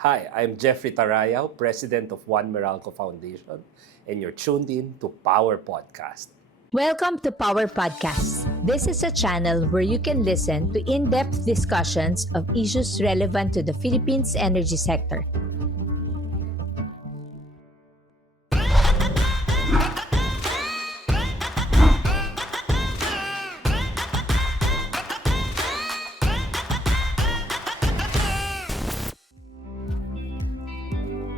Hi, I'm Jeffrey Tarayao, President of One Meralco Foundation, and you're tuned in to Power Podcast. Welcome to Power Podcast. This is a channel where you can listen to in-depth discussions of issues relevant to the Philippines energy sector.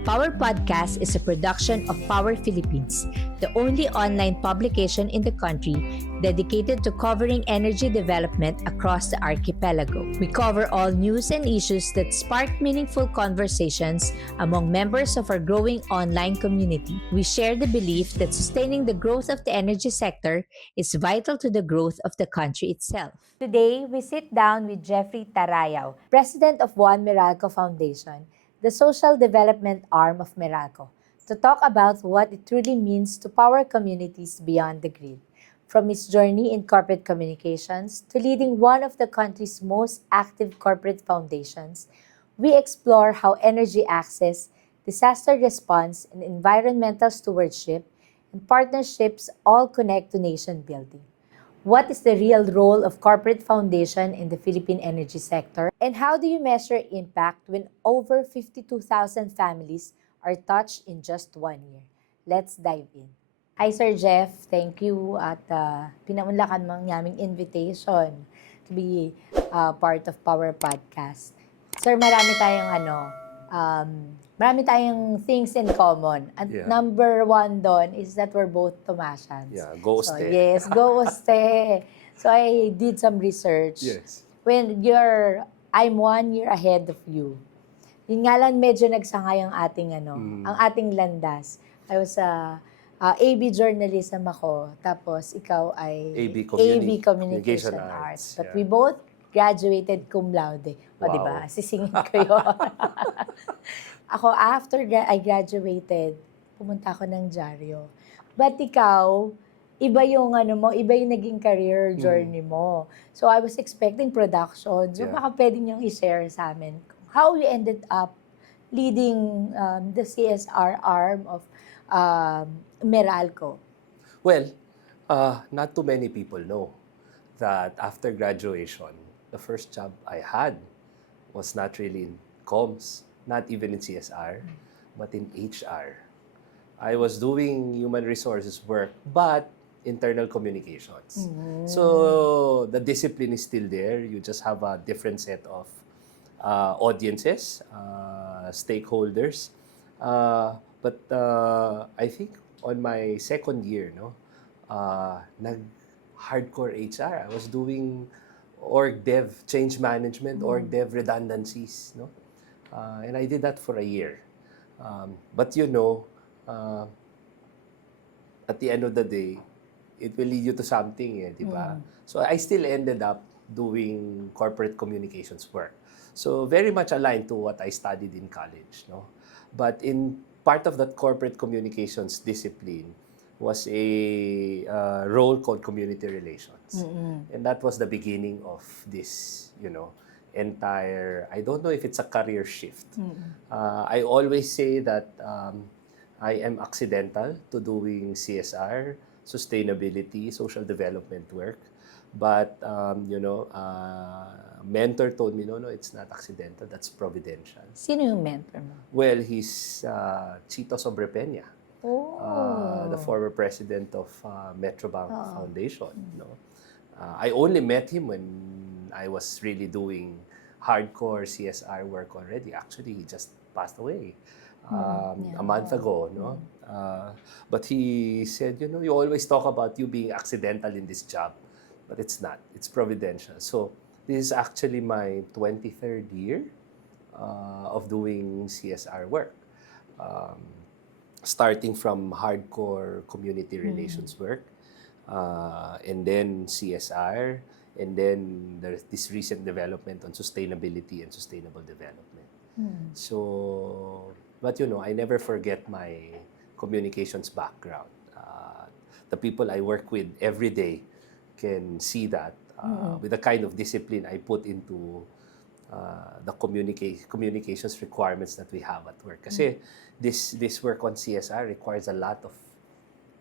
Power Podcast is a production of Power Philippines, the only online publication in the country dedicated to covering energy development across the archipelago. We cover all news and issues that spark meaningful conversations among members of our growing online community. We share the belief that sustaining the growth of the energy sector is vital to the growth of the country itself. Today, we sit down with Jeffrey Tarayao, President of One Meralco Foundation, the social development arm of Meralco, to talk about what it truly means to power communities beyond the grid. From his journey in corporate communications to leading one of the country's most active corporate foundations, we explore how energy access, disaster response, and environmental stewardship and partnerships all connect to nation building. What is the real role of corporate foundation in the Philippine energy sector? And how do you measure impact when over 52,000 families are touched in just 1 year? Let's dive in. Hi Sir Jeff, thank you at pinaunlakan mo ang aming invitation to be part of Power Podcast. Sir, marami tayong things in common. At Yeah. number one doon is that we're both Tomasians. Yeah, go So, Uste. yes, go Uste. So, I did some research. Yes. I'm 1 year ahead of you. Yun nga lang, medyo nagsangay ang ating, ang ating landas. I was AB journalism ako, tapos ikaw ay AB Communication Arts. But yeah. we both graduated cum laude. O, Wow. diba? Sisingin ko yun. Ako, after I graduated, pumunta ako ng dyaryo. But ikaw, iba yung iba yung naging career journey mo. So I was expecting production. So Yeah. baka pwede niyong i-share sa amin how you ended up leading the CSR arm of Meralco. Well, not too many people know that after graduation, the first job I had was not really in comms, not even in CSR, but in HR. I was doing human resources work, but internal communications. So the discipline is still there. You just have a different set of audiences, stakeholders. But I think on my second year, nag-hardcore HR. I was doing org dev, change management, org dev redundancies. And I did that for a year. But at the end of the day, it will lead you to something, di ba? So I still ended up doing corporate communications work. So very much aligned to what I studied in college, But in part of that corporate communications discipline was a role called community relations. And that was the beginning of this, entire, I don't know if it's a career shift. I always say that I am accidental to doing CSR, sustainability, social development work. But, mentor told me, no, it's not accidental, that's providential. Sino yung mentor mo? Well, he's Chito Sobrepeña, the former president of Metrobank Foundation. I only met him when I was really doing hardcore CSR work already. Actually, he just passed away a month ago. But he said, you always talk about you being accidental in this job, but it's not. It's providential. So this is actually my 23rd year of doing CSR work. Starting from hardcore community relations work, and then CSR, and then there's this recent development on sustainability and sustainable development. So, but I never forget my communications background. The people I work with every day can see that with the kind of discipline I put into the communications requirements that we have at work. Kasi this work on CSR requires a lot of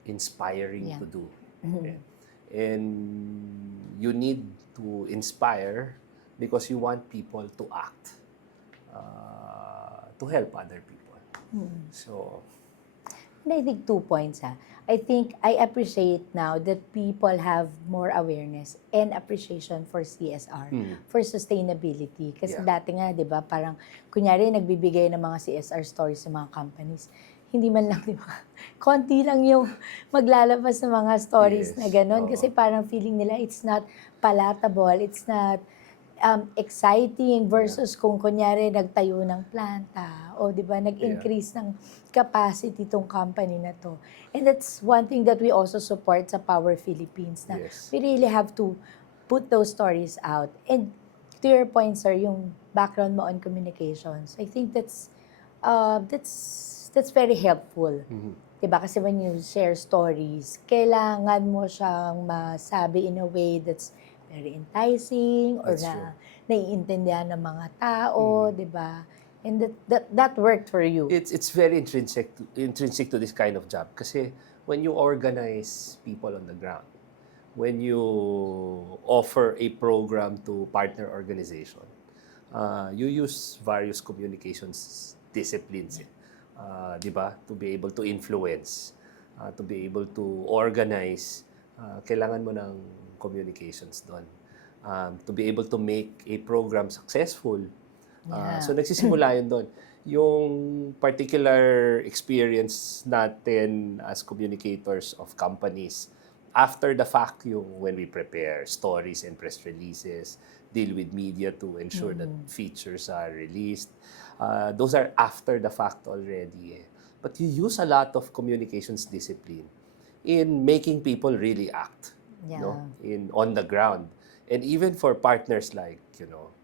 inspiring to do. Okay? And you need to inspire because you want people to act to help other people. So, And I think 2 points. I think I appreciate now that people have more awareness and appreciation for CSR, for sustainability. Kasi Yeah. dati nga, di ba, parang, kunyari, nagbibigay ng mga CSR stories sa mga companies. Hindi man lang, di ba, konti lang yung maglalabas ng mga stories Yes. na gano'n. Oo. Kasi parang feeling nila it's not palatable, it's not exciting versus kung kunyari nagtayo ng planta o di ba nag-increase ng capacity tong company na to. And that's one thing that we also support sa Power Philippines na Yes. we really have to put those stories out. And to your point, sir, yung background mo on communications, I think that's very helpful. Diba? Kasi when you share stories, kailangan mo siyang masabi in a way that's very enticing or That's true. naiintindihan ng mga tao, di ba? And that worked for you. It's very intrinsic to this kind of job kasi when you organize people on the ground, when you offer a program to partner organization, you use various communications disciplines, di ba? To be able to influence, to be able to organize, kailangan mo ng communications doon. To be able to make a program successful. So nagsisimula yun doon. Yung particular experience natin as communicators of companies, after the fact, yung when we prepare stories and press releases, deal with media to ensure that features are released, those are after the fact already. But you use a lot of communications discipline in making people really act. On the ground. And even for partners like,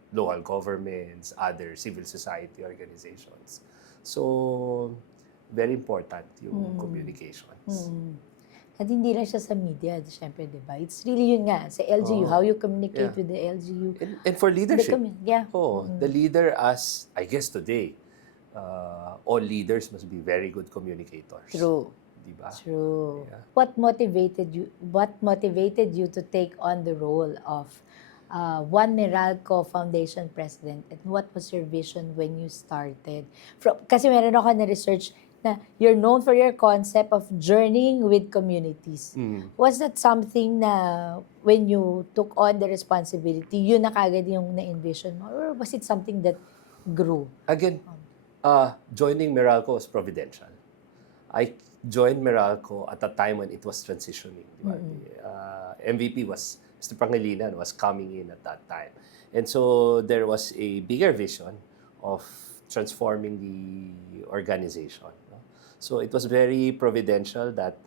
local governments, other civil society organizations. So, very important yung communications. At hindi lang siya sa media, syempre, di ba? It's really yun nga, sa LGU, how you communicate with the LGU. And for leadership. The leader as, I guess today, all leaders must be very good communicators. True. Diba? True. Yeah. What motivated you to take on the role of One Meralco Foundation President, and what was your vision when you started? Kasi meron ako na-research na you're known for your concept of journeying with communities. Was that something na when you took on the responsibility, yun na kagad yung na-envision mo? Or was it something that grew? Again, joining Meralco was providential. I joined Meralco at a time when it was transitioning. MVP was, Mr. Pangilinan was coming in at that time. And so there was a bigger vision of transforming the organization. So it was very providential that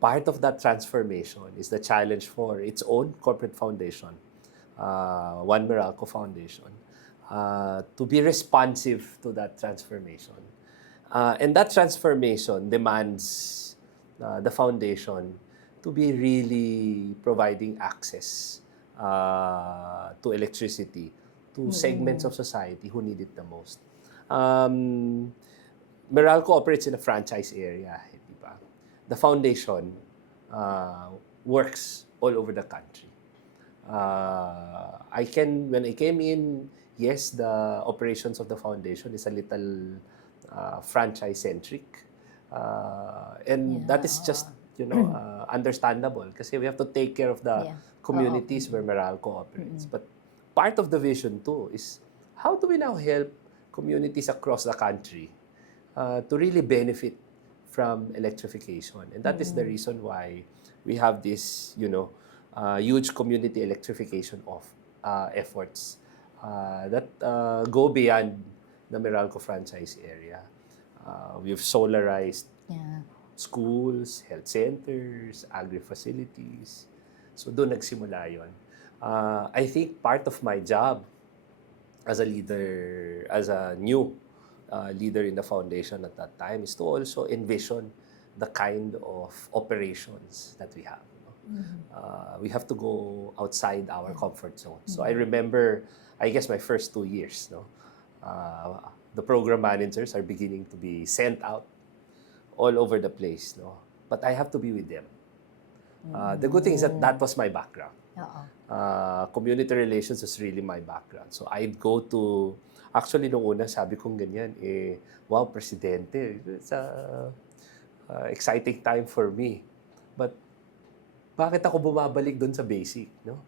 part of that transformation is the challenge for its own corporate foundation, One Meralco Foundation, to be responsive to that transformation. And that transformation demands the foundation to be really providing access to electricity to segments of society who need it the most. Meralco operates in a franchise area. Diba? The foundation works all over the country. When I came in, yes, the operations of the foundation is a little franchise-centric. And that is just, understandable kasi we have to take care of the communities where Meralco operates. But part of the vision too is how do we now help communities across the country to really benefit from electrification? And that is the reason why we have this, huge community electrification of efforts that go beyond the Meralco franchise area. We've solarized schools, health centers, agri-facilities. So doon nagsimula yun. I think part of my job as a leader, as a new leader in the foundation at that time is to also envision the kind of operations that we have. We have to go outside our comfort zone. So I remember, I guess my first 2 years, no, the program managers are beginning to be sent out all over the place, no. But I have to be with them. The good thing is that that was my background. Community relations was really my background. So I'd go to, actually nung una sabi kong ganyan, wow, presidente. It's a exciting time for me. But bakit ako bumabalik doon sa basic, no?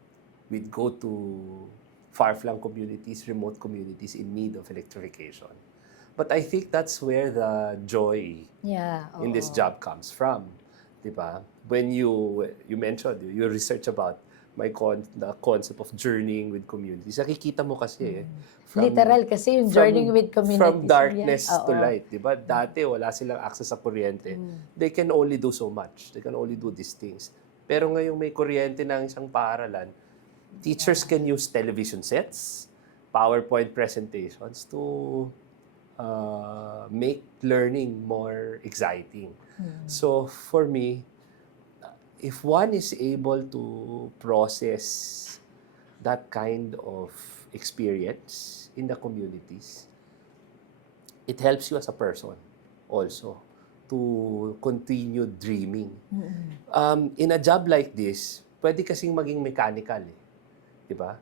We'd go to far-flung communities, remote communities in need of electrification. But I think that's where the joy in this job comes from, di ba? When you mentioned, you research about the concept of journeying with communities. Nakikita mo kasi Literal kasi yung journeying with communities. From darkness to light, di ba? Dati wala silang access sa kuryente. They can only do so much. They can only do these things. Pero ngayong may kuryente ng isang paaralan, teachers can use television sets, PowerPoint presentations to make learning more exciting. So for me, if one is able to process that kind of experience in the communities, it helps you as a person also to continue dreaming. In a job like this, pwede kasing maging mechanical, di ba?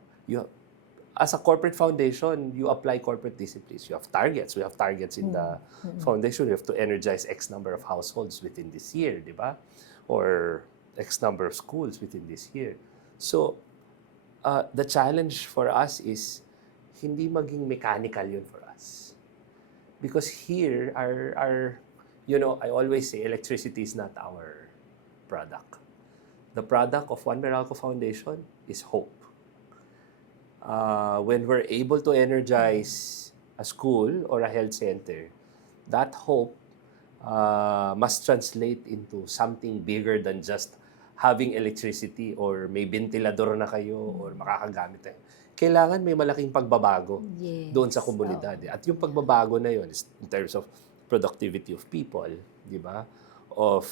As a corporate foundation, you apply corporate disciplines. You have targets. We have targets in the foundation. You have to energize X number of households within this year, di ba? Or X number of schools within this year. So, the challenge for us is hindi maging mechanical yun for us. Because here, I always say electricity is not our product. The product of One Meralco Foundation is hope. When we're able to energize a school or a health center, that hope must translate into something bigger than just having electricity or may ventilador na kayo or makakagamit tayo. Kailangan may malaking pagbabago doon sa komunidad. At yung pagbabago na yun is in terms of productivity of people, di ba? Of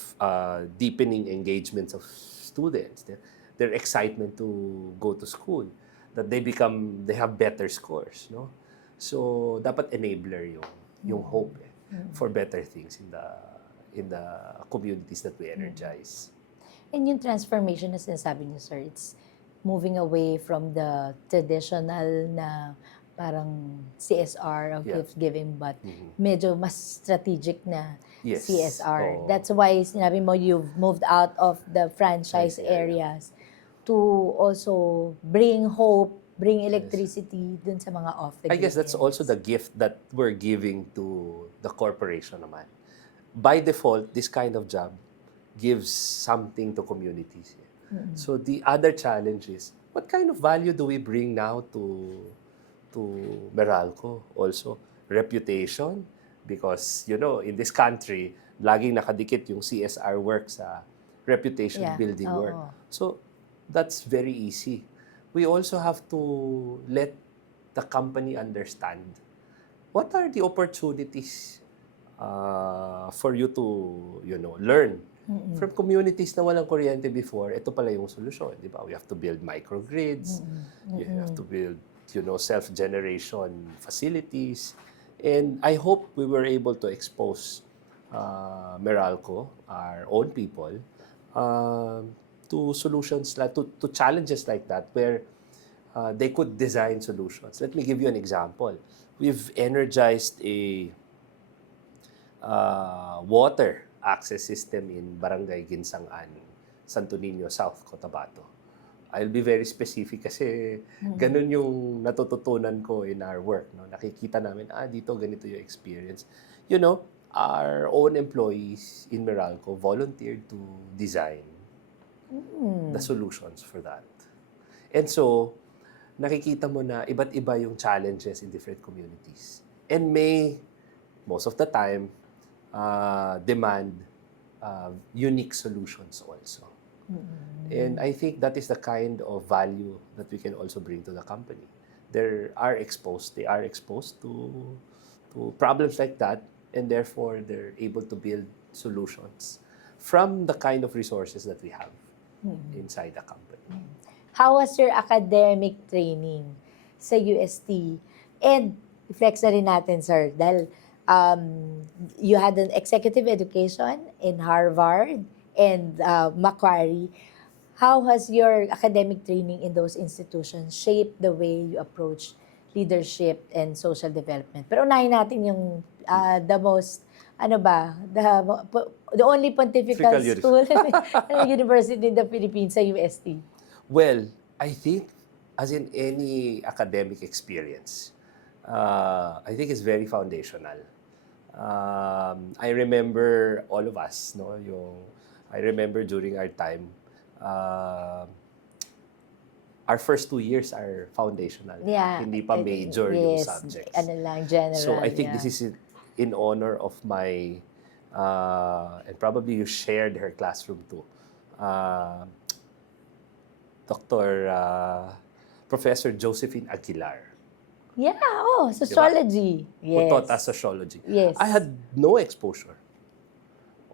deepening engagements of students, their excitement to go to school, that they have better scores, no? So dapat enabler yung hope for better things in the communities that we energize. And yung transformation na sinasabi niyo, sir, it's moving away from the traditional na parang CSR of gift giving, but medyo mas strategic na CSR. That's why sinabi mo you've moved out of the franchise areas to also bring hope, bring electricity dun sa mga off-the-grid I guess that's also the gift that we're giving to the corporation naman. By default, this kind of job gives something to communities. So the other challenge is, what kind of value do we bring now to Meralco? Also, reputation. Because, in this country, laging nakadikit yung CSR work sa reputation building work. So, that's very easy. We also have to let the company understand what are the opportunities for you to, learn. From communities na walang kuryente before, ito pala yung solusyon, di ba? We have to build microgrids, you have to build, self-generation facilities. And I hope we were able to expose Meralco, our own people, to solutions, to challenges like that, where they could design solutions. Let me give you an example. We've energized a water access system in Barangay Ginsangan, Santo Niño, South Cotabato. I'll be very specific kasi ganun yung natututunan ko in our work. No? Nakikita namin, dito ganito yung experience. Our own employees in Meralco volunteered to design the solutions for that. And so, nakikita mo na iba't iba yung challenges in different communities. And most of the time, demand unique solutions also. And I think that is the kind of value that we can also bring to the company. They are exposed to problems like that, and therefore they're able to build solutions from the kind of resources that we have. inside the company. How was your academic training sa UST? And flex na rin natin, sir, dahil you had an executive education in Harvard and Macquarie. How has your academic training in those institutions shaped the way you approach leadership and social development? Pero unahin natin yung the most, the only pontifical Pontifical school university in the Philippines sa UST. Well, I think, as in any academic experience, I think it's very foundational. I remember all of us, no, I remember during our time, our first 2 years are foundational. Yeah. Hindi pa major yung Yes, subjects. ano lang, general. So I think yeah. this is in honor of my, and probably you shared her classroom too, Dr. Professor Josephine Aguilar, Yeah, sociology. who Yes. taught us sociology. Yes. I had no exposure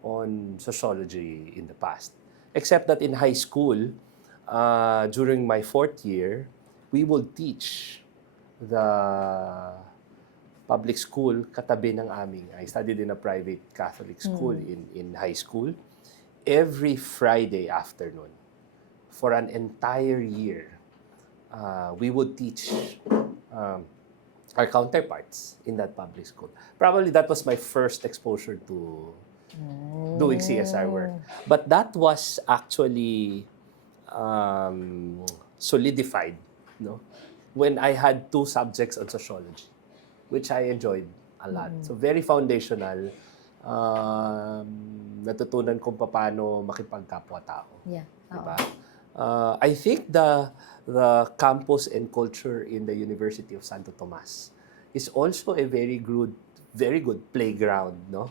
on sociology in the past, except that in high school, during my 4th year, we would teach the public school katabi ng aming. I studied in a private Catholic school in high school. Every Friday afternoon, for an entire year, we would teach our counterparts in that public school. Probably that was my first exposure to doing CSR work. But that was actually solidified, no, when I had 2 subjects on sociology, which I enjoyed a lot. So very foundational. Natutunan kung paano makipagkapwa-tao. Yeah. Diba? I think the campus and culture in the University of Santo Tomas is also a very good playground, no?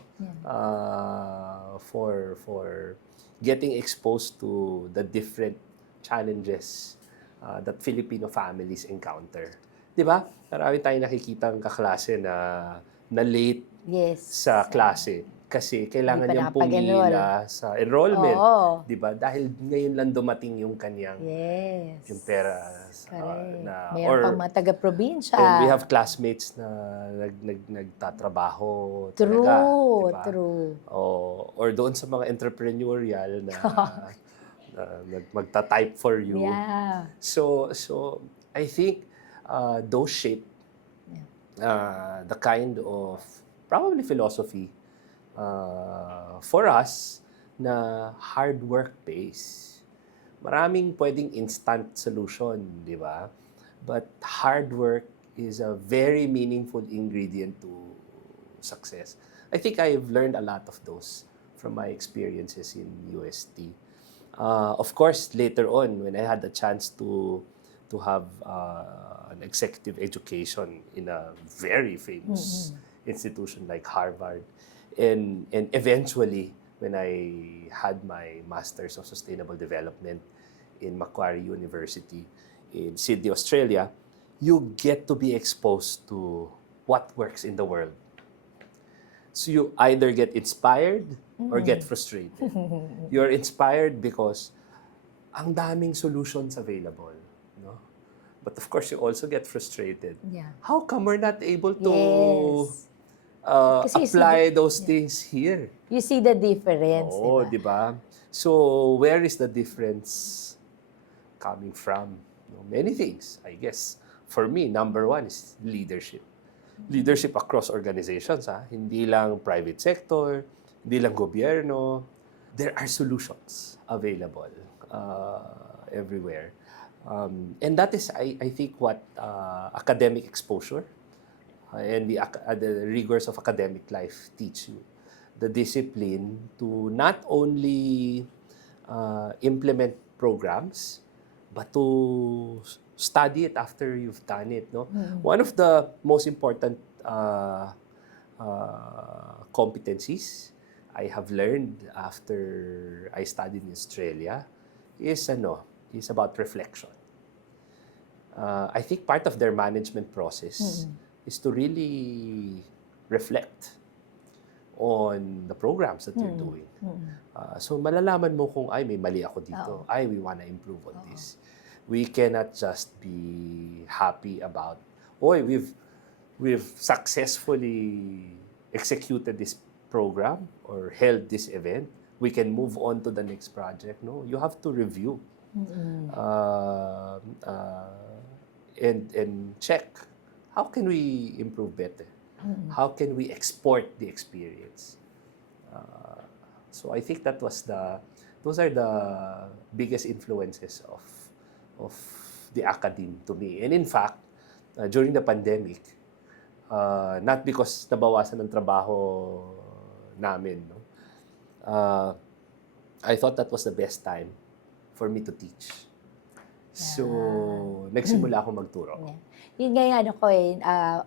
For getting exposed to the different challenges that Filipino families encounter. 'Di ba? Marami tayong nakikitang kaklase na late Yes. sa klase kasi kailangan Hindi pa niyang pumila sa enrollment, Oo. 'di ba? Dahil ngayon lang dumating yung kanyang Yes. yung pera Correct. na Mayroon pang mga taga-probinsya. and we have classmates na nagtatrabaho True, talaga, 'di ba? true. Or doon sa mga entrepreneurial na magta-type for you. Yeah. So I think those shape the kind of probably philosophy for us na hard work pays. Maraming pwedeng instant solution, di ba? But hard work is a very meaningful ingredient to success. I think I've learned a lot of those from my experiences in UST. Of course, later on, when I had the chance to have an executive education in a very famous institution like Harvard, and eventually, when I had my Masters of Sustainable Development in Macquarie University in Sydney, Australia, you get to be exposed to what works in the world. So you either get inspired or get frustrated. You're inspired because ang daming solutions available, no? But of course, you also get frustrated. Yeah. How come we're not able to Yes. Kasi you see apply those things here? You see the difference, Oo, di di ba? ba? So, where is the difference coming from? No, many things, I guess. For me, number one is leadership. Leadership across organizations, ha? Hindi lang private sector, hindi lang gobyerno. There are solutions available everywhere. And that is, I think, what academic exposure and the rigors of academic life teach you. The discipline to not only implement programs, but to study it after you've done it. No? One of the most important competencies I have learned after I studied in Australia is about reflection. I think part of their management process is to really reflect on the programs that you're doing. So malalaman mo kung, ay, may mali ako dito. Oo. Ay, we wanna improve on this. We cannot just be happy about, oy, we've successfully executed this program or held this event. We can move on to the next project. No, you have to review and check. How can we improve better? How can we export the experience? So I think those are the biggest influences of the academe to me. And in fact, during the pandemic, not because nabawasan ng trabaho namin, no? I thought that was the best time for me to teach. So, nagsimula ako magturo. Yeah. Yun nga yung ano ko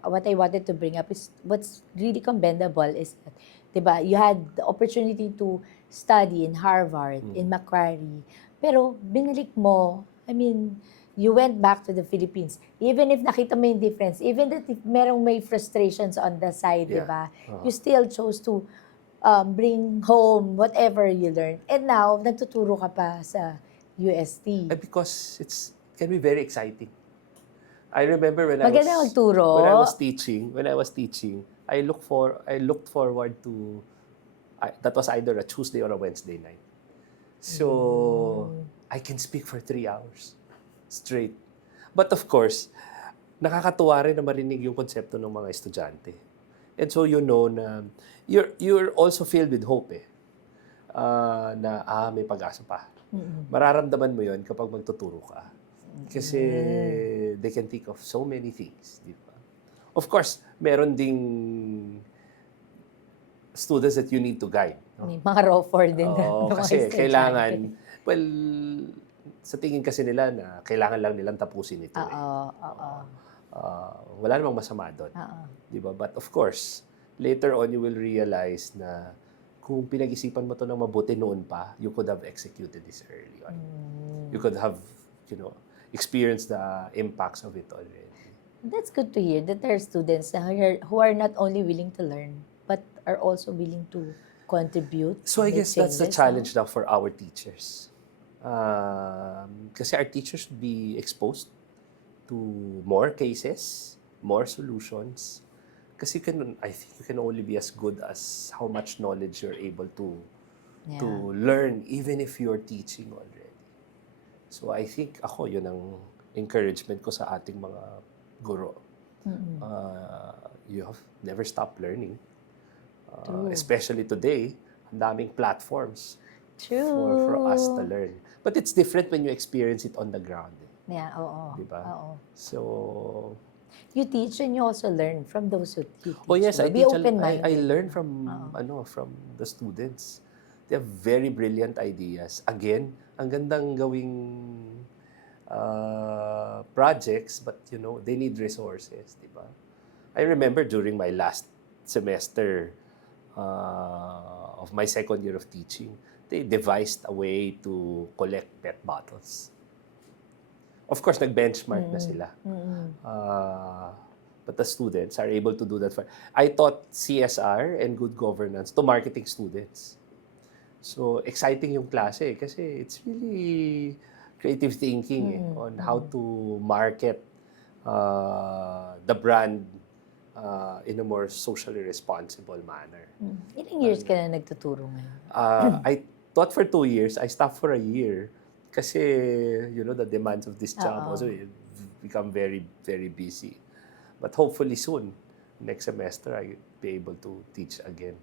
what I wanted to bring up is what's really commendable is that, diba, you had the opportunity to study in Harvard, in Macquarie, pero binalik mo, I mean, you went back to the Philippines. Even if nakita mo yung difference, even that if merong may frustrations on the side, Yeah. diba, you still chose to bring home whatever you learned. And now, nagtuturo ka pa sa UST. Because it can be very exciting. I remember Maganda magturo. when I was teaching, I looked forward to that was either a Tuesday or a Wednesday night. So I can speak for 3 hours straight. But of course, nakakatuwa rin na marinig yung konsepto ng mga estudyante. And so you know na you're also filled with hope na may pag-asa pa. Mararamdaman mo yon kapag magtuturo ka. Kasi they can think of so many things, di ba? Of course, meron ding students that you need to guide. No? May mga raw for din Oo, na mga kasi estudyante. kailangan, well, sa tingin kasi nila na kailangan lang nilang tapusin ito. Wala namang masama doon. Di ba? But of course, later on you will realize na kung pinag-isipan mo to ng mabuti noon pa, you could have executed this early on. You could have, experienced the impacts of it already. That's good to hear that there are students who are not only willing to learn, but are also willing to contribute. So I make guess that's the changes, challenge now for our teachers. Kasi our teachers should be exposed to more cases, more solutions. Kasi I think you can only be as good as how much knowledge you're able to learn, even if you're teaching already. So I think yun ang encouragement ko sa ating mga guro. You have never stop learning. Especially today, ang daming platforms for us to learn. But it's different when you experience it on the ground. Yeah, oo. Diba? Oo. So, you teach and you also learn from those who teach. oh yes, I Be teach. open-minded. I learn from from the students. They have very brilliant ideas. Again, ang gandang gawing projects, but they need resources, di ba? I remember during my last semester of my second year of teaching, they devised a way to collect PET bottles. Of course, nag-benchmark na sila. But the students are able to do that. I taught CSR and good governance to marketing students. So, exciting yung klase kasi it's really creative thinking on how to market the brand in a more socially responsible manner. Ilang years ka na nagtuturo ngayon? I taught for 2 years. I stopped for a year kasi, the demands of this job also become very, very busy. But hopefully soon, next semester, I'll be able to teach again.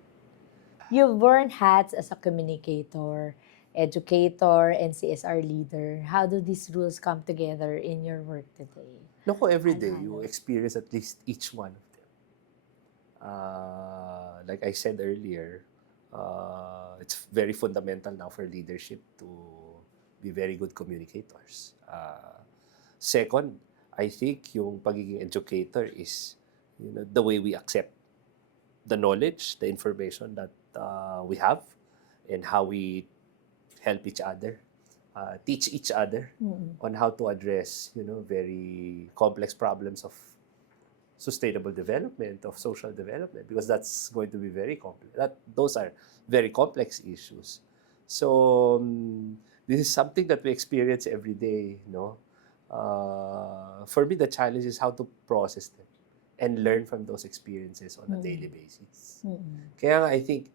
You've worn hats as a communicator, educator, and CSR leader. How do these rules come together in your work today? Naku, every day you experience at least each one of them. Like I said earlier, it's very fundamental now for leadership to be very good communicators. Second, I think yung pagiging educator is the way we accept the knowledge, the information that we have, and how we help each other, teach each other on how to address very complex problems of sustainable development, of social development, because that's going to be very complex. Those are very complex issues. So this is something that we experience every day, no? For me, the challenge is how to process them and learn from those experiences on a daily basis. Kaya nga, I think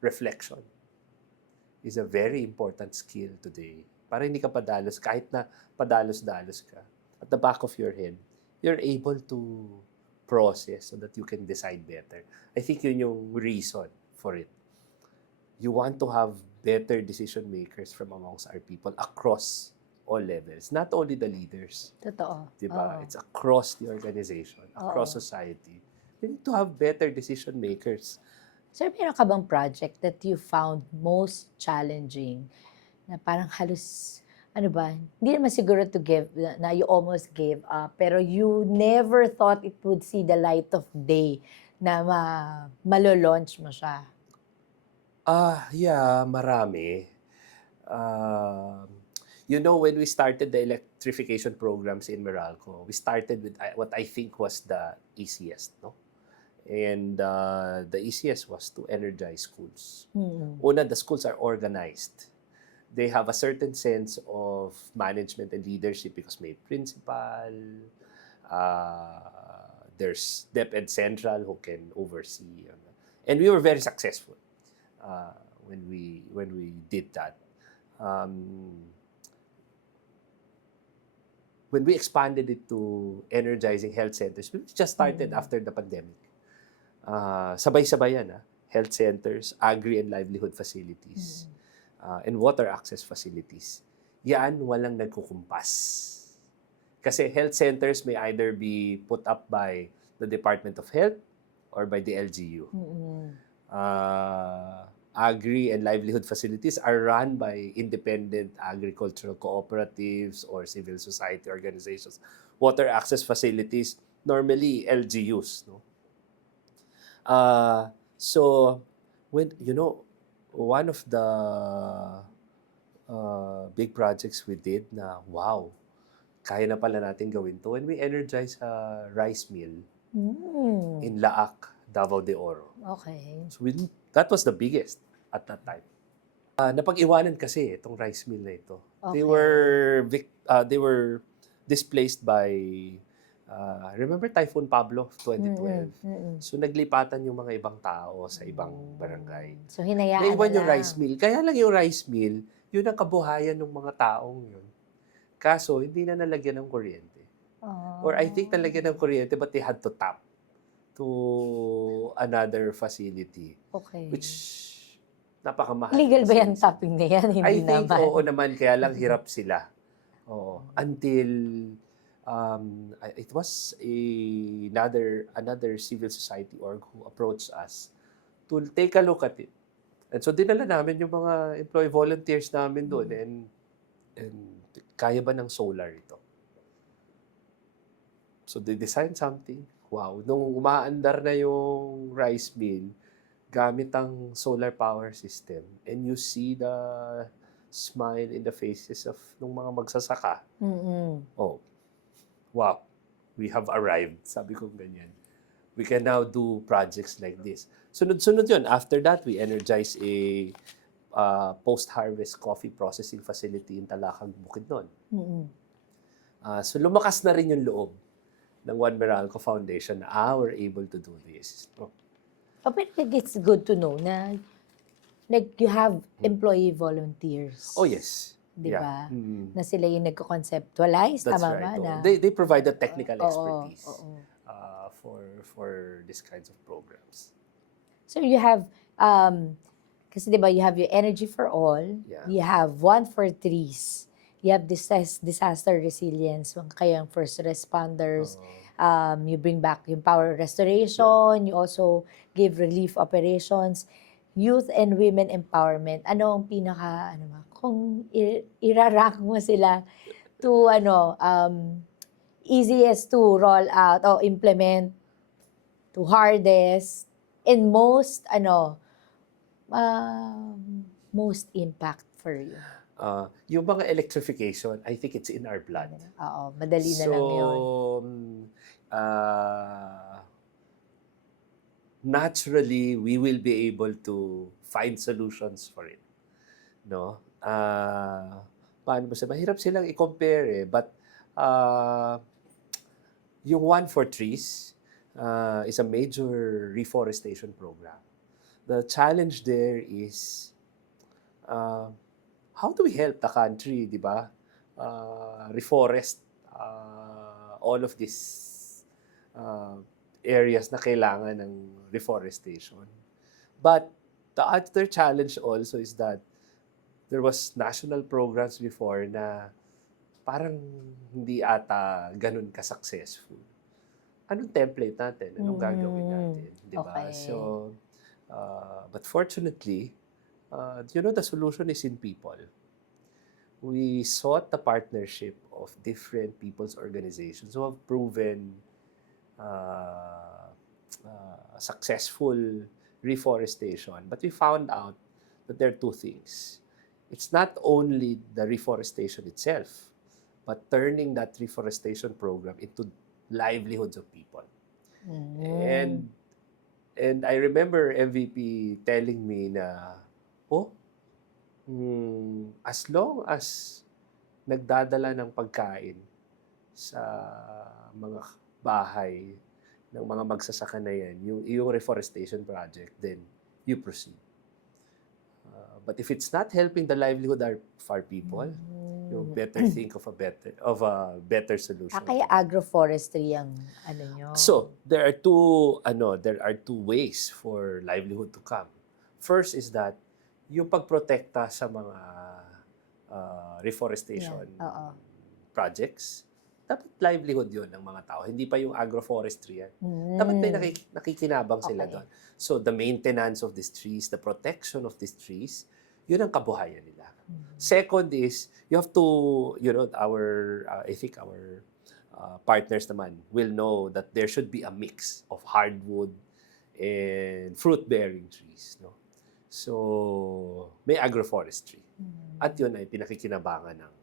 reflection is a very important skill today. Para hindi ka padalos, kahit na padalos-dalos ka, at the back of your head, you're able to process so that you can decide better. I think yun yung reason for it. You want to have better decision makers from amongst our people across all levels, not only the leaders. Totoo. Diba? Oo. It's across the organization, across society. We need to have better decision makers. Sir, meron ka bang project that you found most challenging na parang halos, ano ba, hindi naman siguro to give, na you almost gave up, pero you never thought it would see the light of day na malo-launch mo siya? Yeah, marami. When we started the electrification programs in Meralco, we started with what I think was the easiest, no? And the easiest was to energize schools. Una, the schools are organized. They have a certain sense of management and leadership because may principal, there's DepEd Central who can oversee. And we were very successful when we did that. When we expanded it to energizing health centers, we just started after the pandemic. Sabay-sabay yan, health centers, agri and livelihood facilities, and water access facilities. Yan, walang nagkukumpas. Kasi health centers may either be put up by the Department of Health or by the LGU. Agri and livelihood facilities are run by independent agricultural cooperatives or civil society organizations. Water access facilities, normally LGUs, no? So when one of the big projects we did na wow, kaya na pala natin gawin to, when we energize a rice mill in Laak, Davao de Oro. Okay. So that was the biggest at that time. Napag-iwanan kasi itong rice mill na ito. Okay. They were displaced by remember Typhoon Pablo 2012? So naglipatan yung mga ibang tao sa ibang barangay. So hinayaan Naiwan na yung lang. rice mill. Kaya lang yung rice mill, yun ang kabuhayan ng mga taong yun. Kaso, hindi na nalagyan ng kuryente. Or I think nalagyan ng kuryente but they had to tap to another facility. Okay. Which napakamahal. Legal ba kasi. yan tapping na yan? Hindi I think naman. oo naman, kaya lang hirap sila. Oo. Until it was another civil society org who approached us to take a look at it. And so dinala namin yung mga employee volunteers namin doon and kaya ba ng solar ito? So they designed something. Wow, nung umaandar na yung rice mill, gamit ang solar power system, and you see the smile in the faces of ng mga magsasaka. Oh, wow, we have arrived. Sabi ko ganyan. We can now do projects like this. Sunod-sunod yun. After that, we energize a post-harvest coffee processing facility in Talakang, Bukidnon. So lumakas na rin yung loob ng One Meralco Foundation na we're able to do this. But it's good to know na like you have employee volunteers. Oh yes. Di ba? Yeah. Na sila yung nagko-conceptualize. That's Tama right. ba? Na, They provide the technical expertise oo. for these kinds of programs. So you have, kasi di ba you have your Energy for All, Yeah. you have One for Trees, you have disaster resilience, kayang first responders, you bring back yung power restoration, you also give relief operations, youth and women empowerment. Ano ang pinaka, kung irarank mo sila to, easiest to roll out o implement, to hardest, and most, most impact for you? Yung mga electrification, I think it's in our blood. Oo, madali na lang yun. Uh, naturally, we will be able to find solutions for it. No? Paano ba sa mahirap silang i-compare but yung One for Trees is a major reforestation program. The challenge there is how do we help the country, di ba? Reforest all of these areas na kailangan ng reforestation. But the other challenge also is that there was national programs before na parang hindi ata ganun ka-successful. Anong template natin? Anong gagawin natin? Di ba? Okay. So, but fortunately, the solution is in people. We sought the partnership of different people's organizations who have proven successful reforestation. But we found out that there are two things. It's not only the reforestation itself, but turning that reforestation program into livelihoods of people. And I remember MVP telling me na, as long as nagdadala ng pagkain sa mga bahay ng mga magsasaka na yan, yung reforestation project, then you proceed. But if it's not helping the livelihood of our people, you better think of a better solution. Kaya agroforestry ang ano nyo. So, there are two ways for livelihood to come. First is that yung pagprotekta sa mga reforestation projects, dapat livelihood yun ng mga tao. Hindi pa yung agroforestry yan. Dapat may nakikinabang sila doon. So, the maintenance of these trees, the protection of these trees, yun ang kabuhayan nila. Second is, you have to, I think our partners naman will know that there should be a mix of hardwood and fruit-bearing trees. No? So, may agroforestry. At yun ay pinakikinabangan ng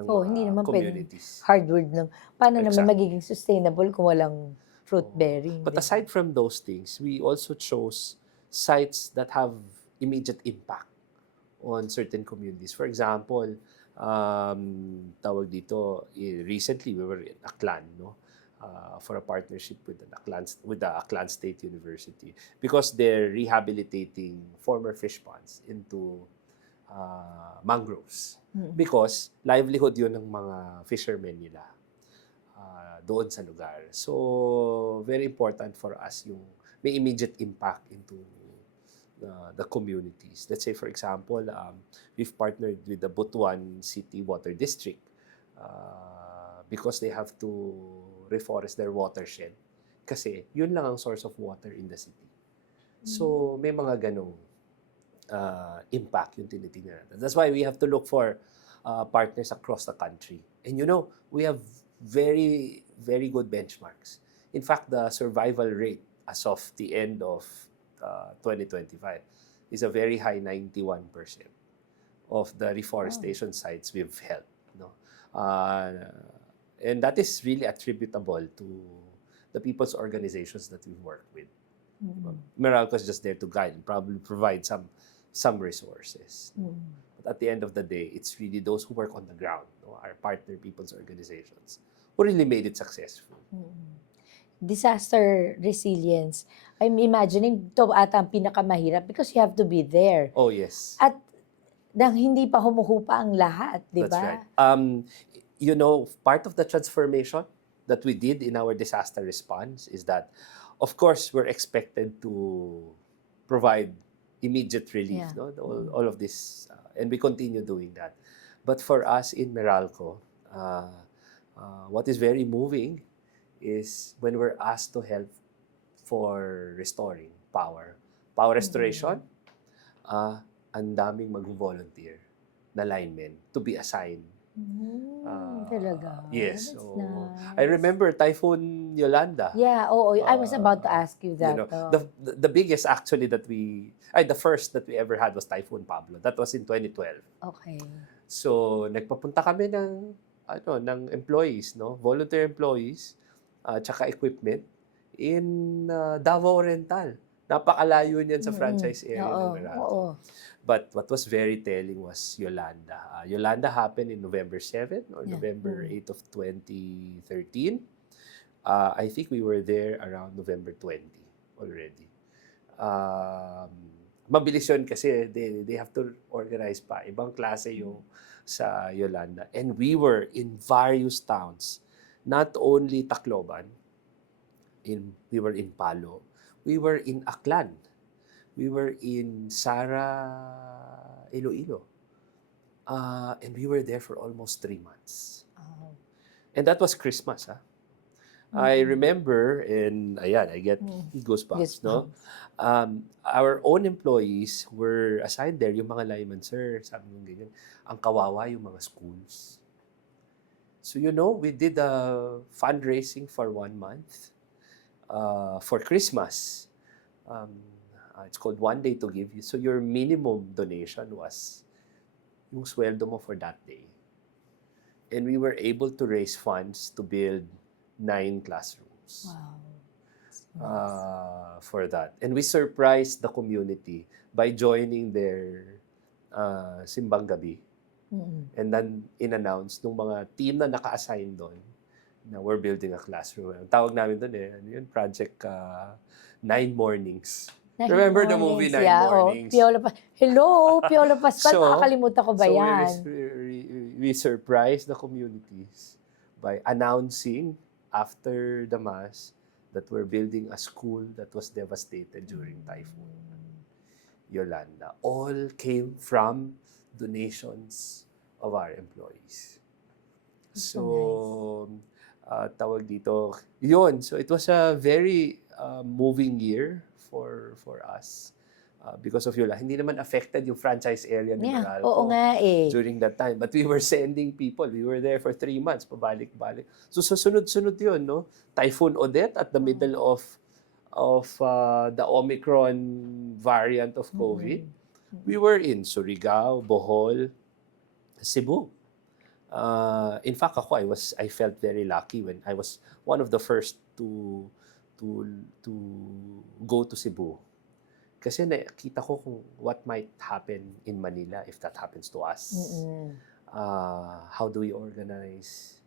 hindi naman communities. Hardwood ng paano naman Exactly. magiging sustainable kung walang fruit-bearing? But aside from those things, we also chose sites that have immediate impact on certain communities. For example, tawag dito, recently we were in Aklan, no? For a partnership with the Aklan State University because they're rehabilitating former fish ponds into mangroves. Because livelihood yun ng mga fishermen nila doon sa lugar. So, very important for us yung may immediate impact into the communities. Let's say, for example, we've partnered with the Butuan City Water District because they have to reforest their watershed. Kasi yun lang ang source of water in the city. So, may mga ganong impact yung tinitingnan natin. That's why we have to look for partners across the country. And we have very, very good benchmarks. In fact, the survival rate as of the end of 2025 is a very high 91% of the reforestation sites we've held. No? And that is really attributable to the people's organizations that we've worked with. Meralco is just there to guide and probably provide some resources. But at the end of the day, it's really those who work on the ground, our partner people's organizations, who really made it successful. Disaster resilience, I'm imagining ito ata ang pinakamahirap because you have to be there. Oh, yes. At nang hindi pa humuhupa ang lahat, di ba? That's right. Part of the transformation that we did in our disaster response is that, of course, we're expected to provide immediate relief, Yeah. no? All of this, and we continue doing that. But for us in Meralco, what is very moving is when we're asked to help for restoring power restoration, ang daming mag-volunteer na linemen to be assigned Talaga. Yes. That's So, I nice. remember Typhoon Yolanda. Yeah, oo. I was about to Uh, ask you that. the biggest actually the first that we ever had was Typhoon Pablo. That was in 2012. Okay. So, nagpapunta kami ng employees, no? Volunteer employees, tsaka equipment in Davao Oriental. Napakalayo niyan sa franchise area Oo, ng oo. Meralco. But what was very telling was Yolanda. Yolanda happened in November 7 or Yeah. November 8 of 2013. I think we were there around November 20 already. Mabilis yun kasi they have to organize pa. Ibang klase yung sa Yolanda. And we were in various towns. Not only Tacloban, we were in Palo. We were in Aklan. We were in Sara, Iloilo. And we were there for almost 3 months. Oh. And that was Christmas, ha? I remember, and ayan, I get goosebumps, no? Our own employees were assigned there, yung mga linemen, sir, sabi nung ganyan, ang kawawa yung mga schools. So, we did a fundraising for 1 month for Christmas. It's called One Day to Give You. So, your minimum donation was yung sweldo mo for that day. And we were able to raise funds to build 9 classrooms. Wow. For that. And we surprised the community by joining their simbang gabi. And then in-announce nung mga team na naka-assign doon na we're building a classroom. Ang tawag namin doon Project 9 Mornings. Remember the movie 9 Mornings? Hello, Piolo Pascual. So, Makakalimutan ko ba yan? We surprised the communities by announcing after the Mass that we're building a school that was devastated during Typhoon Yolanda. All came from donations of our employees. So, tawag dito, yun. So, it was a very moving year for us. Because of Yolanda. Hindi naman affected yung franchise area ni Meralco Oo nga during that time. But we were sending people. We were there for 3 months, pabalik-balik. So, sunod-sunod yun, no? Typhoon Odette at the middle of the Omicron variant of COVID. We were in Surigao, Bohol, Cebu. In fact, I felt very lucky when I was one of the first to go to Cebu. Kasi nakita ko kung what might happen in Manila if that happens to us. How do we organize?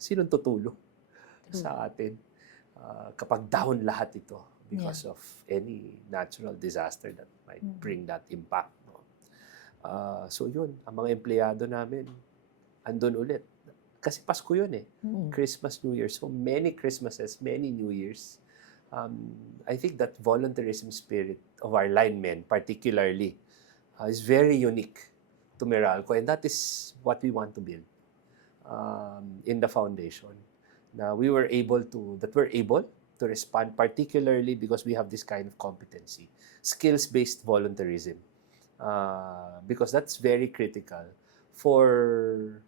Sinong tutulong sa atin kapag down lahat ito because of any natural disaster that might bring that impact. No? So yun, ang mga empleyado namin, andun ulit. Kasi Pasko yun Christmas, New Year. So many Christmases, many New Years. I think that volunteerism spirit of our linemen particularly is very unique to Meralco, and that is what we want to build in the foundation. Now we're able to respond, particularly because we have this kind of competency, skills-based volunteerism, because that's very critical for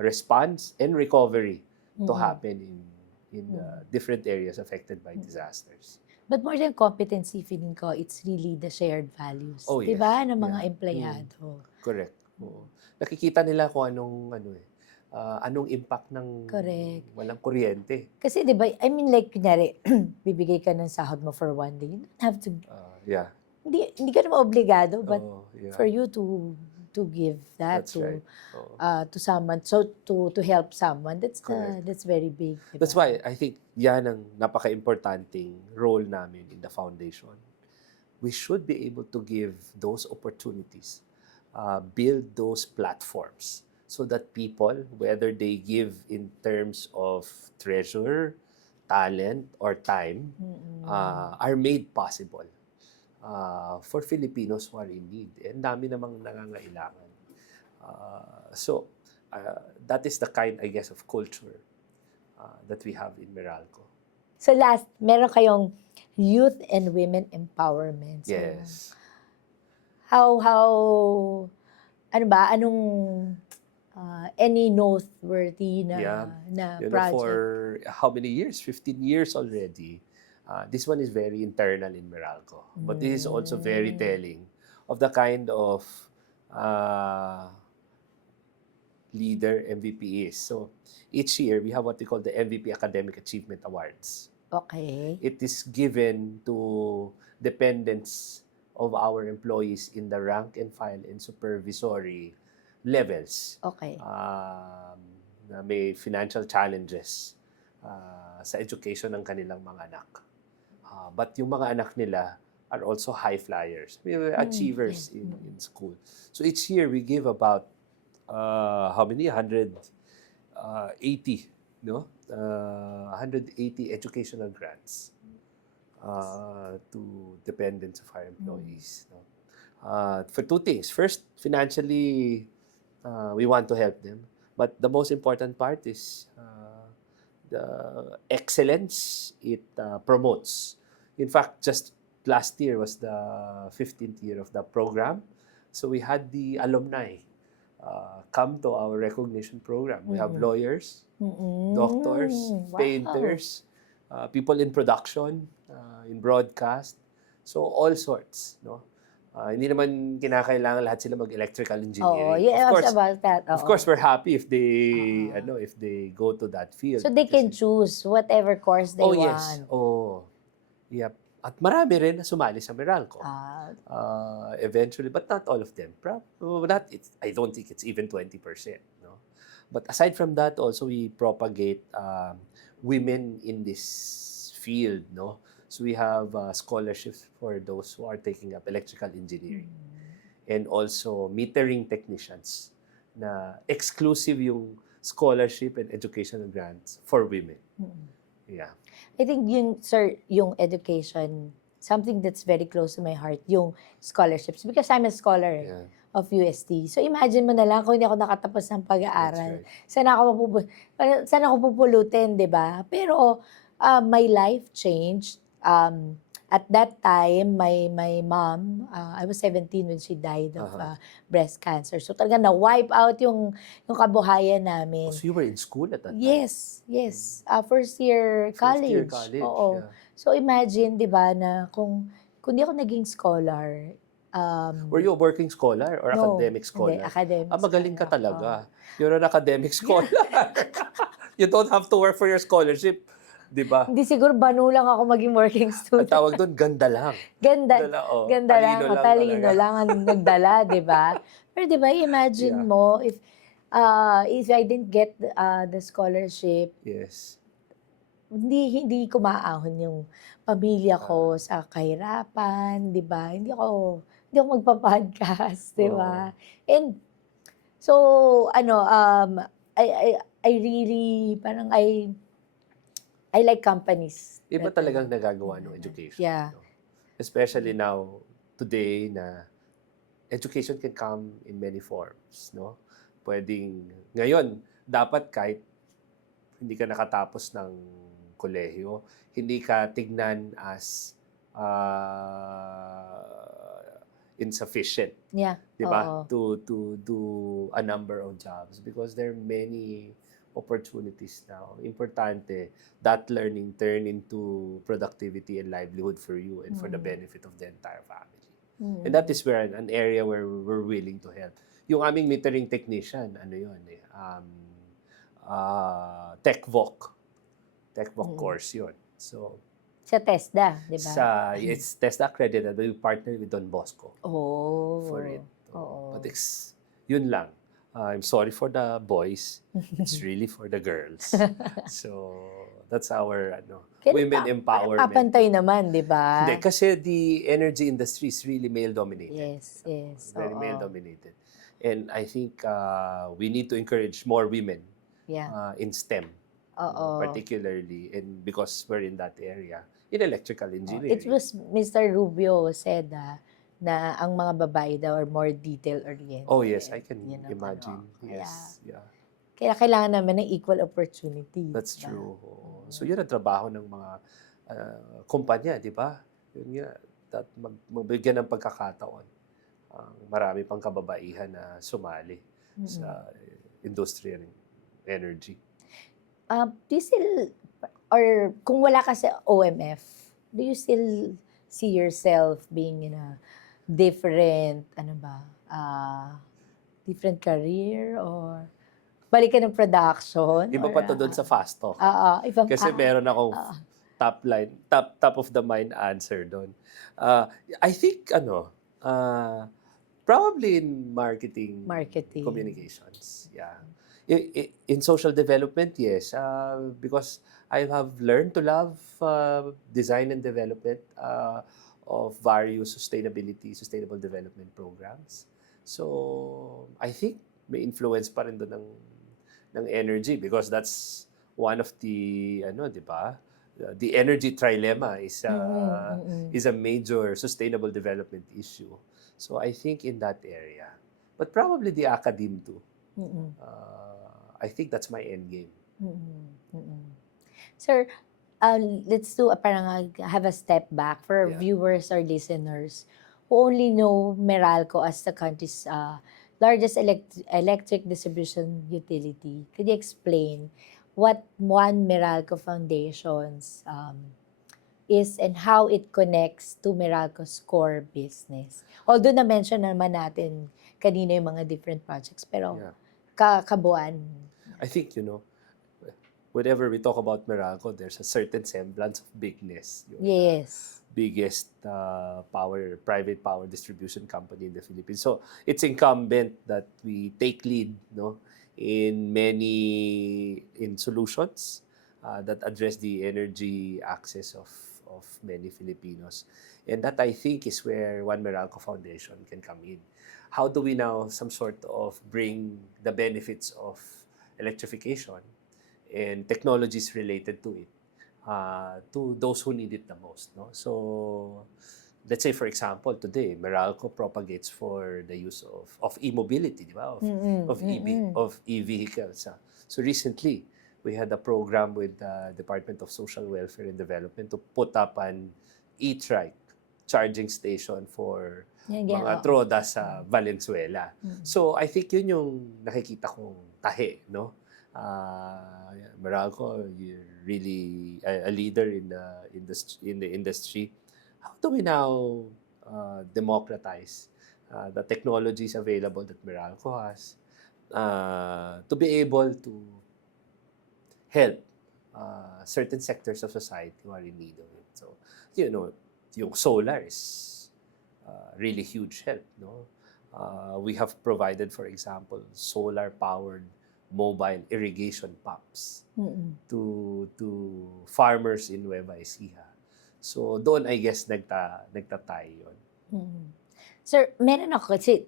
response and recovery to happen in different areas affected by disasters. But more than competency, feeling ko, it's really the shared values. Oh, yes. Diba? Ng mga empleyado. Correct. Nakikita nila kung anong impact ng walang kuryente. Kasi diba, I mean like, kunyari, bibigay ka ng sahod mo for 1 day. You don't have to, hindi ka naman obligado, but for you to give that to someone, so to help someone, that's very big. Diba? That's why I think yan ang napaka-importanting role namin in the foundation. We should be able to give those opportunities, build those platforms so that people, whether they give in terms of treasure, talent, or time, are made possible. For Filipinos who are in need. And dami namang nangangailangan. So, that is the kind, I guess, of culture that we have in Meralco. So last, meron kayong youth and women empowerment. So Yes. How, ano ba, anong any noteworthy Yeah. na You know, project? for how many years? 15 years already. This one is very internal in Meralco. But this is also very telling of the kind of leader MVP is. So each year, we have what we call the MVP Academic Achievement Awards. Okay. It is given to dependents of our employees in the rank and file and supervisory levels. Okay. Na may financial challenges sa education ng kanilang mga anak. But yung mga anak nila are also high flyers. We were achievers in school. So each year we give about how many? 180, no? 180 educational grants to dependents of our employees. No? For two things. First, financially, we want to help them. But the most important part is the excellence it promotes. In fact, just last year was the 15th year of the program. So we had the alumni come to our recognition program. We have lawyers, doctors, Wow. painters, people in production, in broadcast. So all sorts, no? Hindi naman kinakailangan lahat sila mag-electrical engineering. Oo, yeah, Of course, about that. of Oo. course, we're happy if they, if they go to that field. So they can Kasi- choose whatever course they Oh, want. yes. Oh, yep. At marami rin na sumali sa Meralco. Eventually, but not all of them. I don't think it's even 20%. No? But aside from that, also we propagate women in this field. No? So we have scholarships for those who are taking up electrical engineering. And also metering technicians na exclusive yung scholarship and educational grants for women. Yeah. I think yung education, something that's very close to my heart, yung scholarships. Because I'm a scholar Yeah. of UST. So imagine mo na lang kung hindi ako nakatapos ng pag-aaral. That's right. Saan ako pupulutin, di ba? Pero my life changed. At that time, my mom, I was 17 when she died of breast cancer. So talaga na-wipe out yung kabuhayan namin. So you were in school at that time? Yes. First year college. First year college, Oo. yeah. So imagine, di ba, na kung di ako naging scholar, Were you a working scholar or no, academic scholar? Hindi, academic Magaling ka scholar. talaga. You're an academic scholar. You don't have to work for your scholarship. Di ba? Hindi siguro banu lang ako maging working Ang student. tawag doon, ganda lang. Ganda Talino lang, talino talaga. lang ang nagdala, di ba? Pero di ba, imagine Yeah. mo, if I didn't get the scholarship, Yes. hindi ko maaahon yung pamilya ko sa kahirapan, di ba? Hindi ako magpa-podcast, di ba? And so, I really, parang I like companies. Iba talagang nagagawa ng education. Yeah. No? Especially now, today, na education can come in many forms. No? Ngayon, dapat kahit hindi ka nakatapos ng kolehiyo, hindi ka tignan as insufficient. Yeah. Di ba? Oo. To do a number of jobs because there are many opportunities now. Importante, that learning turn into productivity and livelihood for you and for the benefit of the entire family. And that is where an area where we're willing to help. Yung aming metering technician, TechVoc course yun. So, Sa TESDA, di ba? it's TESDA accredited, but we partner with Don Bosco for it. Oo. But yun lang. I'm sorry for the boys. It's really for the girls. So, that's our women empowerment. Papantay naman, di ba? Hindi, kasi the energy industry is really male-dominated. Yes. Very Oo. male-dominated. And I think we need to encourage more women Yeah. in STEM. Oo. Particularly, and because we're in that area, in electrical engineering. It was Mr. Rubio said na ang mga babae daw are more detail-oriented. Oh yes, I can Yun ang imagine. Kaya, Yes, yeah. Kaya kailangan naman ng equal opportunity. That's diba? true. So yun ang trabaho ng mga kumpanya, di ba? Yun nga, that magbigyan ng pagkakataon marami pang kababaihan na sumali sa industriya ng energy. Do you still, or kung wala ka sa OMF, do you still see yourself being in a different, different career, or balik ka ng production? Iba pa to doon sa fast talk. Ibang, Kasi meron akong top line, top of the mind answer doon. I think, probably in marketing communications. Yeah. In social development, yes. Because I have learned to love design and development of various sustainable development programs. So, I think may influence pa rin doon ng energy because that's one of the, di ba? The energy trilemma is a major sustainable development issue. So I think in that area. But probably the academe too. I think that's my end game. Sir, let's do have a step back for our viewers or listeners who only know Meralco as the country's largest electric distribution utility. Could you explain what One Meralco Foundation's is and how it connects to Meralco's core business? Although na-mention naman natin kanina yung mga different projects, pero kabuuan. I think, whenever we talk about Meralco, there's a certain semblance of bigness. Yes. Biggest private power distribution company in the Philippines. So it's incumbent that we take lead, in solutions that address the energy access of many Filipinos. And that, I think, is where One Meralco Foundation can come in. How do we now some sort of bring the benefits of electrification and technologies related to it to those who need it the most? So, let's say, for example, today, Meralco propagates for the use of e-mobility, of e-vehicles. So recently, we had a program with the Department of Social Welfare and Development to put up an e-trike charging station for mga troda sa Valenzuela. So I think yun yung nakikita kong tahe, Meralco, you're really a leader in the industry. How do we now democratize the technologies available that Meralco has to be able to help certain sectors of society who are in need of it? So, yung solar is really huge help. We have provided, for example, solar-powered mobile irrigation pumps to farmers in Nueva Ecija. So, doon, I guess, nagtatay yun. Sir, meron ako kasi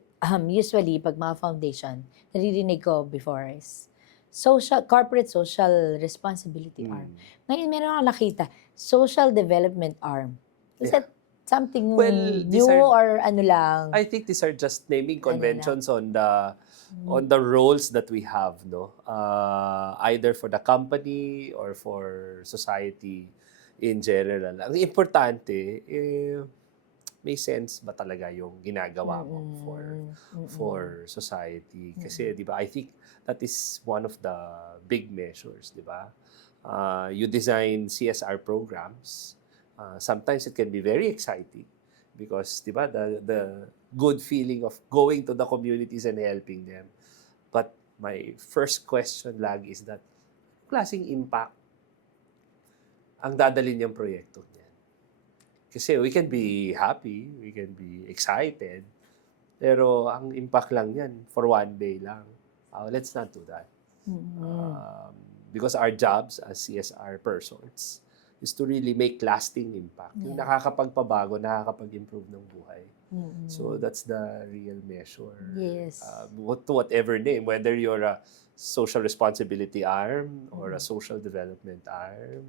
usually, pag mga foundation, naririnig ko before is corporate social responsibility arm. Ngayon, meron ako nakita, social development arm. Is that something new or ano lang? I think these are just naming conventions on the roles that we have, either for the company or for society in general. Ang importante, may sense ba talaga yung ginagawa mo for society? Kasi, di ba, I think that is one of the big measures, di ba? You design CSR programs. Sometimes it can be very exciting because, di ba, the good feeling of going to the communities and helping them. But my first question lagi is that, klaseng impact ang dadalhin niyang proyekto niyan. Kasi we can be happy, we can be excited, pero ang impact lang yan for one day lang. Let's not do that. Because our jobs as CSR persons is to really make lasting impact. Yung nakakapagpabago, nakakapag-improve ng buhay. So that's the real measure. Yes. To whatever name, whether you're a social responsibility arm or a social development arm,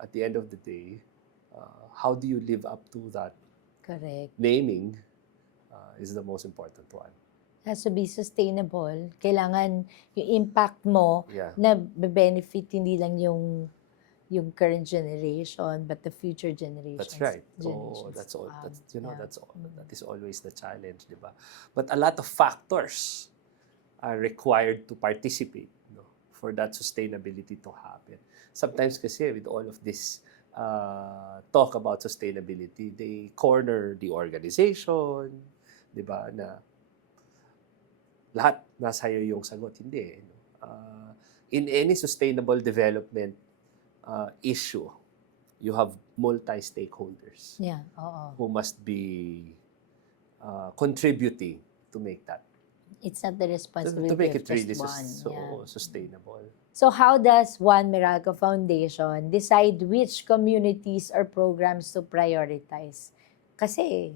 at the end of the day, how do you live up to that? Correct. Naming is the most important one. Has to be sustainable. Kailangan yung impact mo na benefit hindi lang yung yung current generation, but the future generations. That's right. Oh, that's all. That's that is always the challenge, di ba? But a lot of factors are required to participate, no, for that sustainability to happen. Sometimes kasi with all of this talk about sustainability, they corner the organization, di ba, na lahat nasa iyo yung sagot. Hindi. No? In any sustainable development issue, you have multi-stakeholders Yeah, oo. who must be contributing to make that, It's not the responsibility to make of it really just one. so Yeah. sustainable. So how does One Meralco Foundation decide which communities or programs to prioritize? Kasi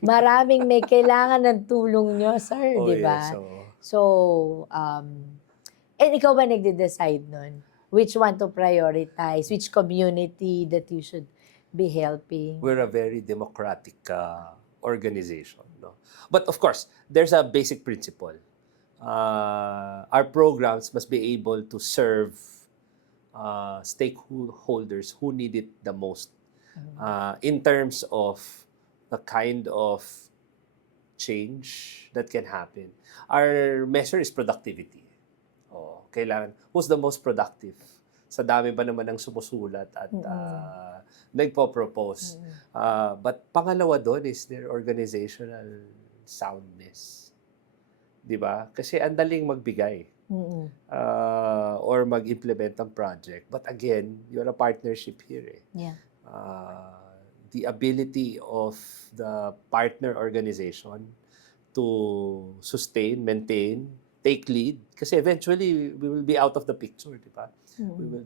maraming may kailangan ng tulong nyo, sir, Oh, di ba? yes, So, and ikaw ba nagde-decide nun? Which one to prioritize? Which community that you should be helping? we're a very democratic organization, no? But of course, there's a basic principle. Our programs must be able to serve stakeholders who need it the most, in terms of the kind of change that can happen. Our measure is productivity. Oh, kailangan, who's the most productive? Sa dami ba naman ng sumusulat at nagpo-propose. But pangalawa doon is their organizational soundness. Di ba? Kasi ang daling magbigay or mag-implement ng project. But again, you're a partnership here. Yeah. The ability of the partner organization to sustain, maintain, take lead. Kasi eventually, we will be out of the picture, di ba?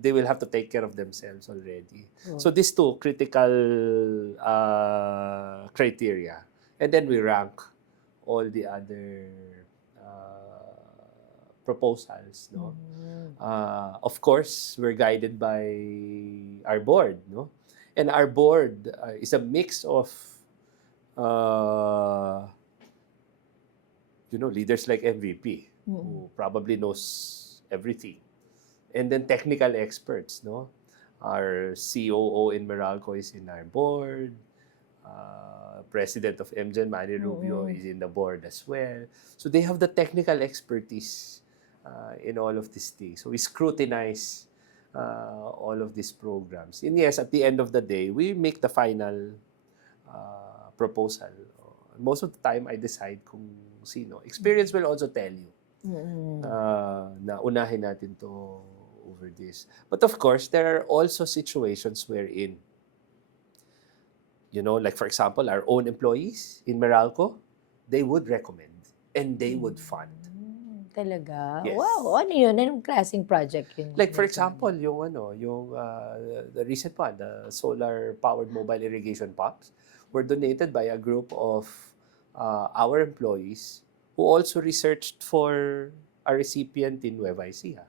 They will have to take care of themselves already. So these two critical criteria. And then we rank all the other proposals, no? Of course, we're guided by our board, no? And our board is a mix of leaders like MVP, who probably knows everything. And then technical experts, no? Our COO in Meralco is in our board. President of MGen, Manny Rubio, is in the board as well. So they have the technical expertise in all of these things. So we scrutinize all of these programs. And yes, at the end of the day, we make the final proposal. Most of the time, I decide kung sino. Experience will also tell you na unahin natin to over this. But of course, there are also situations wherein, like for example, our own employees in Meralco, they would recommend and they would fund. Talaga? Yes. Wow, ano yun? Anong klaseng project yun? Like for example, the recent one, the solar-powered mobile irrigation pumps, were donated by a group of our employees who also researched for a recipient in Nueva Ecija.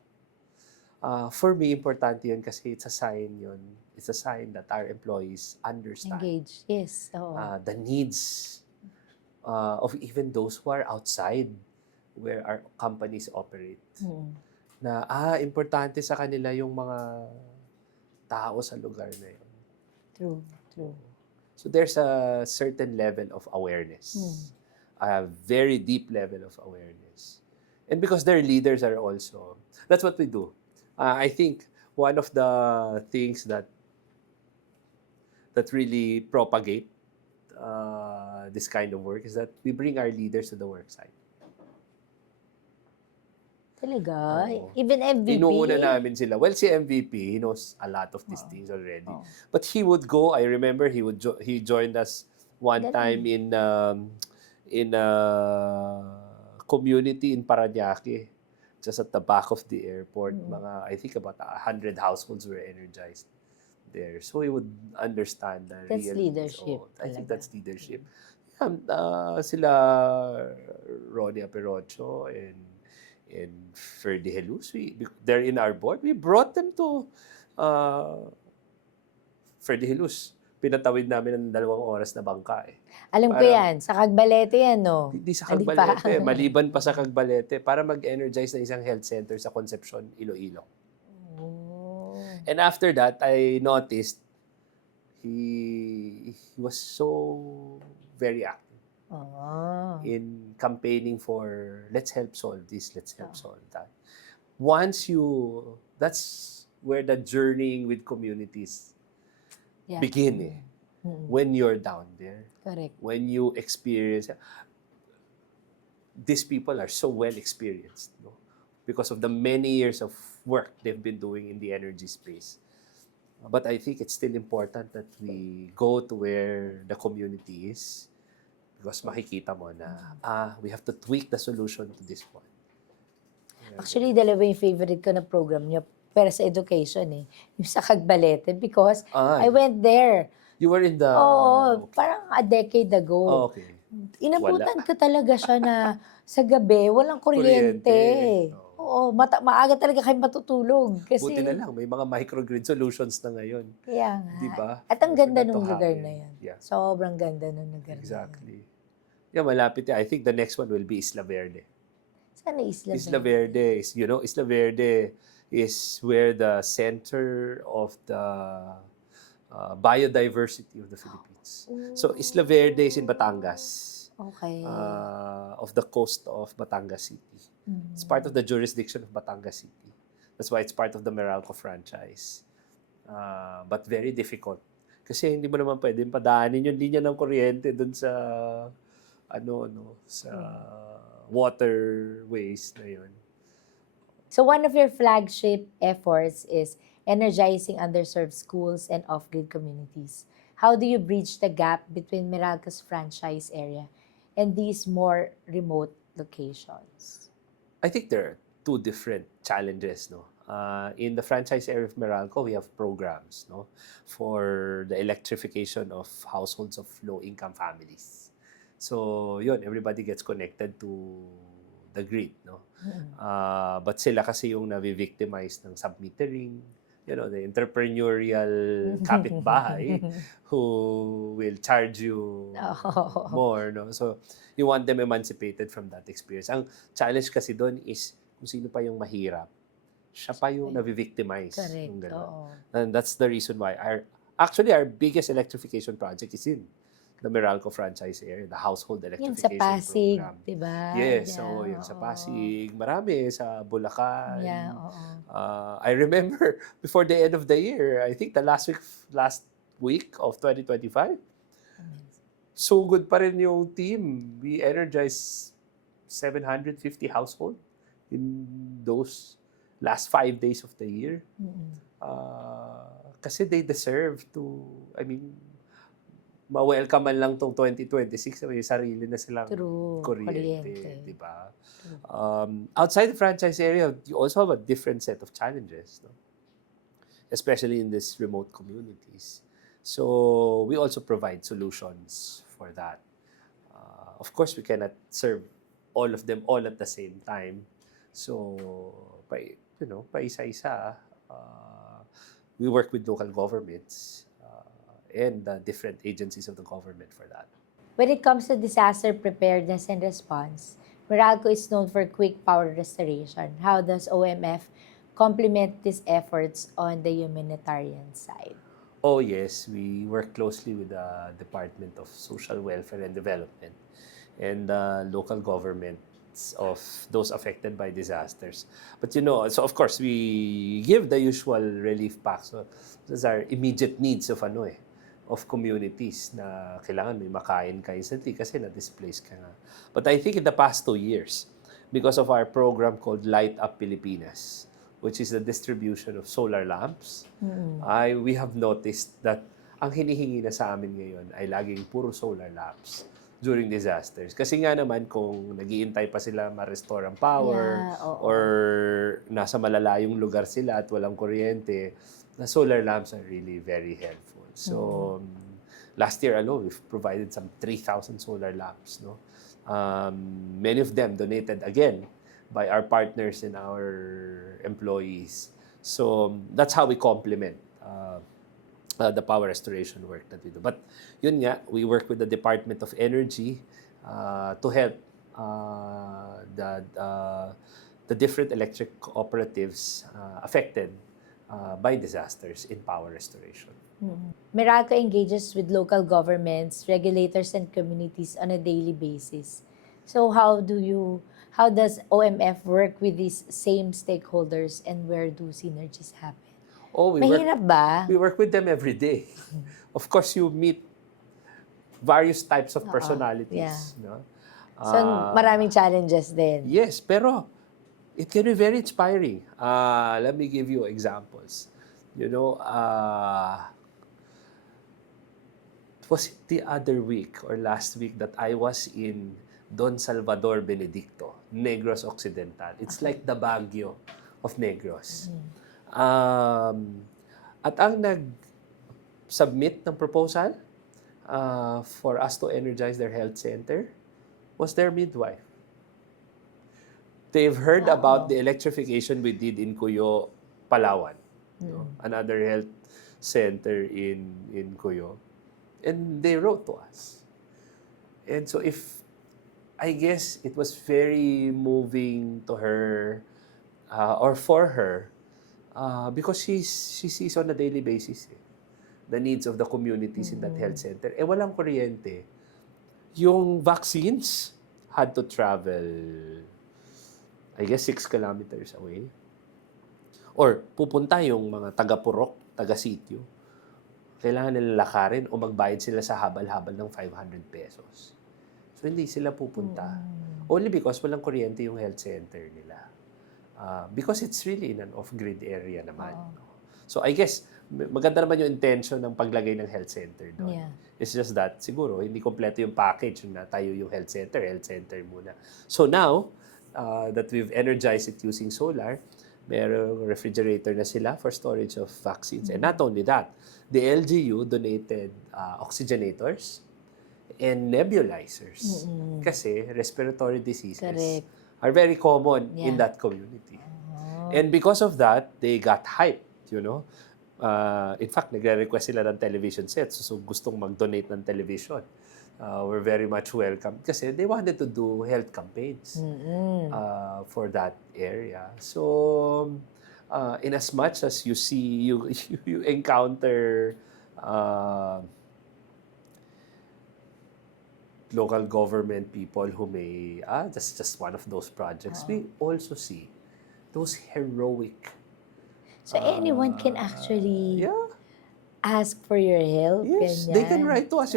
For me, importante yun kasi it's a sign yun. It's a sign that our employees understand Engage. Yes. Oo. the needs of even those who are outside where our companies operate. Na importante sa kanila yung mga tao sa lugar na yun. True. So there's a certain level of awareness. A very deep level of awareness. And because their leaders are also, that's what we do. I think one of the things that really propagate this kind of work is that we bring our leaders to the work site. Talaga? Oo. Even MVP? Inuuna namin sila. Well, si MVP, he knows a lot of these things already. But he would go, I remember he joined us one time in a community in Parañaque, just at the back of the airport. I think about 100 households were energized there. So he would understand the That's real leadership. I think talaga. that's leadership. Sila Ronnie Aperocho and Ferdy Helus, they're in our board. We brought them to Ferdy Helus. Pinatawid namin ng 2 oras na bangka eh. Alam ko yan. Sa Cagbalete yan, no? Hindi sa Hindi Cagbalete, pa. maliban pa sa Cagbalete, para mag-energize na isang health center sa Concepcion, Iloilo. And after that, I noticed he was so very active Oh. in campaigning for let's help solve this, let's help solve that. That's where the journeying with communities Yeah. begin eh. When you're down there, Correct. when you experience, these people are so well experienced, no? Because of the many years of work they've been doing in the energy space. But I think it's still important that we go to where the community is because makikita mo na, we have to tweak the solution to this one. Actually, dalawa yung favorite ko na program niya para sa education eh. Yung sa Cagbalete because I went there. You were in the... Oo, parang a decade ago. Okay. Inabutan ko talaga siya na sa gabi, walang kuryente. Oo, maaga talaga kayo matutulog. Kasi, Buti na lang, may mga microgrid solutions na ngayon. Kaya nga. Diba? At ang For ganda that to nung lugar happen. na yan. Yeah. Sobrang ganda nung lugar na yan. Exactly. Yeah, malapit. I think the next one will be Isla Verde. Saan na Isla Isla Verde is, Isla Verde is where the center of the biodiversity of the Philippines. So Isla Verde is in Batangas. Okay. Of the coast of Batangas City. It's part of the jurisdiction of Batangas City. That's why it's part of the Meralco franchise. But very difficult. Kasi hindi mo naman pwedeng padaanin yung linya ng kuryente dun sa sa waterways na yun. So one of your flagship efforts is energizing underserved schools and off-grid communities. How do you bridge the gap between Meralco's franchise area and these more remote locations? I think there are two different challenges, no. In the franchise area of Meralco, we have programs, no, for the electrification of households of low-income families. So, yun, everybody gets connected to the grid, no. But sila kasi yung navi-victimize ng submetering, the entrepreneurial kapitbahay who will charge you more, no? So, you want them emancipated from that experience. Ang challenge kasi doon is kung sino pa yung mahirap, siya pa yung navi-victimize. Correct, And that's the reason why our biggest electrification project is in the Meralco franchise area, the household electrification Yun sa Pasig, program. diba? Yes, so yun sa Pasig, marami sa Bulacan. Yeah, I remember before the end of the year, I think the last week of 2025, so good pa rin yung team. We energized 750 household in those last 5 days of the year. Kasi they deserve to, ma-welcome man lang tong 2026, may sarili na silang kuryente, di ba? Outside the franchise area, you also have a different set of challenges, no? Especially in these remote communities. So we also provide solutions for that. Of course, we cannot serve all of them all at the same time. So, paisa-isa, we work with local governments and different agencies of the government for that. When it comes to disaster preparedness and response, Meralco is known for quick power restoration. How does OMF complement these efforts on the humanitarian side? Oh yes, we work closely with the Department of Social Welfare and Development and local governments of those affected by disasters. But so of course, we give the usual relief packs. So those are immediate needs of of communities na kailangan may makain ka instantly kasi na-displace ka nga. But I think in the past 2 years, because of our program called Light Up Pilipinas, which is the distribution of solar lamps, we have noticed that ang hinihingi na sa amin ngayon ay laging puro solar lamps during disasters. Kasi nga naman kung nag-iintay pa sila ma-restore ang power or nasa malalayong lugar sila at walang kuryente, the solar lamps are really very helpful. So, last year alone, we've provided some 3,000 solar lamps. No? Many of them donated again by our partners and our employees. So, that's how we complement the power restoration work that we do. But yun nga, we work with the Department of Energy to help the different electric cooperatives affected by disasters in power restoration. Meralco engages with local governments, regulators, and communities on a daily basis. So how does OMF work with these same stakeholders, and where do synergies happen? Oh, Mahirap ba? we work with them every day. Of course, you meet various types of Yeah. personalities. No? So maraming challenges din. Yes, pero it can be very inspiring. Let me give you examples. You know, was it the other week or last week that I was in Don Salvador Benedicto, Negros Occidental. It's like the Baguio of Negros. At ang nag-submit ng proposal for us to energize their health center was their midwife. They've heard about the electrification we did in Cuyo, Palawan. No? Another health center in Cuyo. And they wrote to us. And so I guess it was very moving to her or for her because she sees on a daily basis the needs of the communities in that health center. Walang kuryente. Yung vaccines had to travel, I guess, 6 kilometers away. Or pupunta yung mga taga-Purok, taga-sitio. Kailangan nila lakarin o magbayad sila sa habal-habal ng 500 pesos. So, hindi sila pupunta. Only because walang kuryente yung health center nila. Because it's really in an off-grid area naman. So, I guess, maganda naman yung intention ng paglagay ng health center doon. Yeah. It's just that, siguro, hindi kompleto yung package na tayo yung health center muna. So, now, that we've energized it using solar, merong refrigerator na sila for storage of vaccines. And not only that, the LGU donated oxygenators and nebulizers. Kasi respiratory diseases are very common in that community. And because of that, they got hyped, you know. In fact, nagre-request sila ng television sets. So gustong mag-donate ng television. We're very much welcome kasi they wanted to do health campaigns for that area. So, in as much as you see, you encounter local government people who may, that's just one of those projects. We also see those heroic. So anyone can actually ask for your help. Yes, ganyan. they can write to us.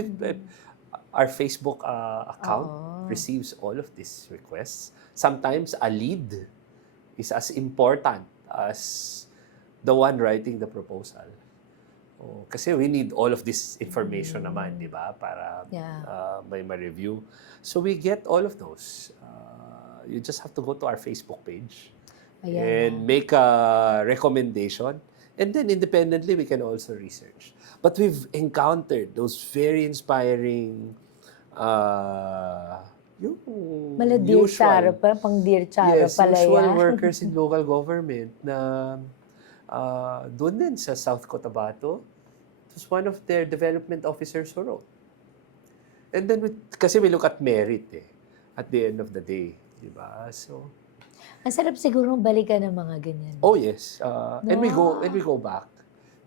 Our Facebook account receives all of these requests. Sometimes a lead is as important as the one writing the proposal. Kasi we need all of this information naman, di ba? Para may ma-review. So we get all of those. You just have to go to our Facebook page and make a recommendation. And then independently, we can also research. But we've encountered those very inspiring yung Mala Dear Charo pa, pang Dear Charo pala usual yan. workers in local government na doon din sa South Cotabato. It was one of their development officers who wrote. And then, kasi we look at merit at the end of the day. Diba? So, ang sarap siguro balikan ng mga ganyan. oh yes. And we go back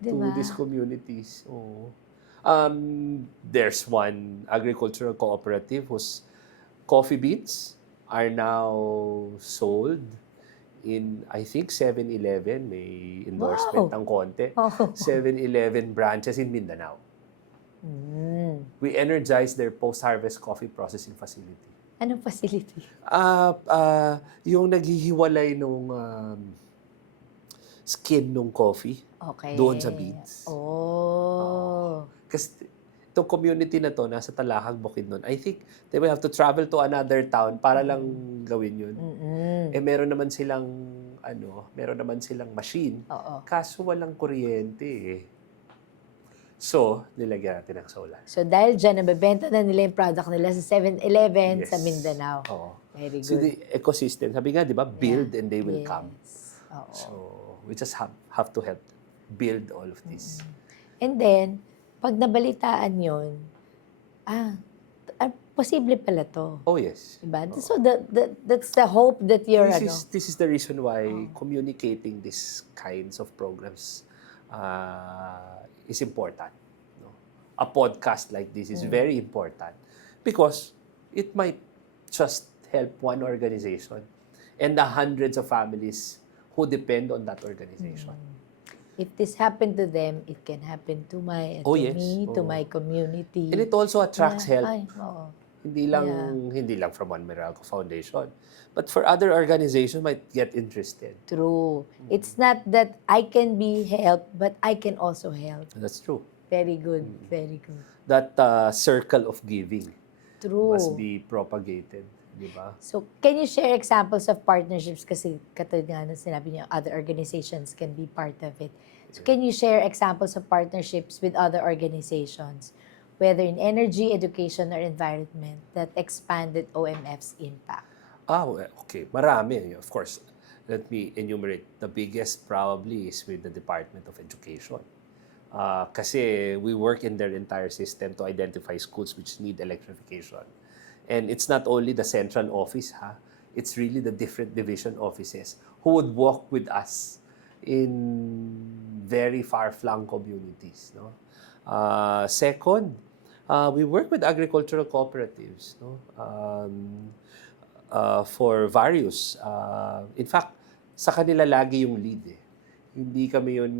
to Diba? these communities. There's one agricultural cooperative whose coffee beans are now sold in, I think, 7-Eleven. May endorsement ng konti. 7-Eleven branches in Mindanao. We energized their post-harvest coffee processing facility. Anong facility? Yung naghihiwalay nung skin nung coffee doon sa beans. Kasi itong community na to, nasa Talahag, Bukidnon, I think they will have to travel to another town para lang gawin yun. Meron naman silang machine. Kaso walang kuryente So, nilagyan natin ng solar. So, dahil dyan, nabibenta na nila yung product nila sa 7-Eleven sa Mindanao. Very good. So, the ecosystem, sabi nga, di ba, build and they will come. So, we just have to help build all of this. And then, pag nabalitaan yun, posible pala to. Oh, yes. Diba? So that's the hope that you're, This is the reason why communicating these kinds of programs is important. No? A podcast like this is very important because it might just help one organization and the hundreds of families who depend on that organization. if this happened to them, it can happen to Oh, to yes. me, to my community. And it also attracts help. Ay, oo. Hindi lang from One Meralco Foundation, but for other organizations might get interested. True. It's not that I can be helped, but I can also help. That's true. Very good. Very good. That circle of giving True. must be propagated, di ba? So, can you share examples of partnerships? Kasi katulad nga na sinabi niyo, other organizations can be part of it. So, can you share examples of partnerships with other organizations, whether in energy, education, or environment, that expanded OMF's impact? Okay. Marami. Of course, let me enumerate. The biggest probably is with the Department of Education. Kasi we work in their entire system to identify schools which need electrification. And it's not only the central office, it's really the different division offices who would work with us in very far-flung communities. No? Second, we work with agricultural cooperatives, no? For various. In fact, sa kanila lagi yung lead. Hindi kami yun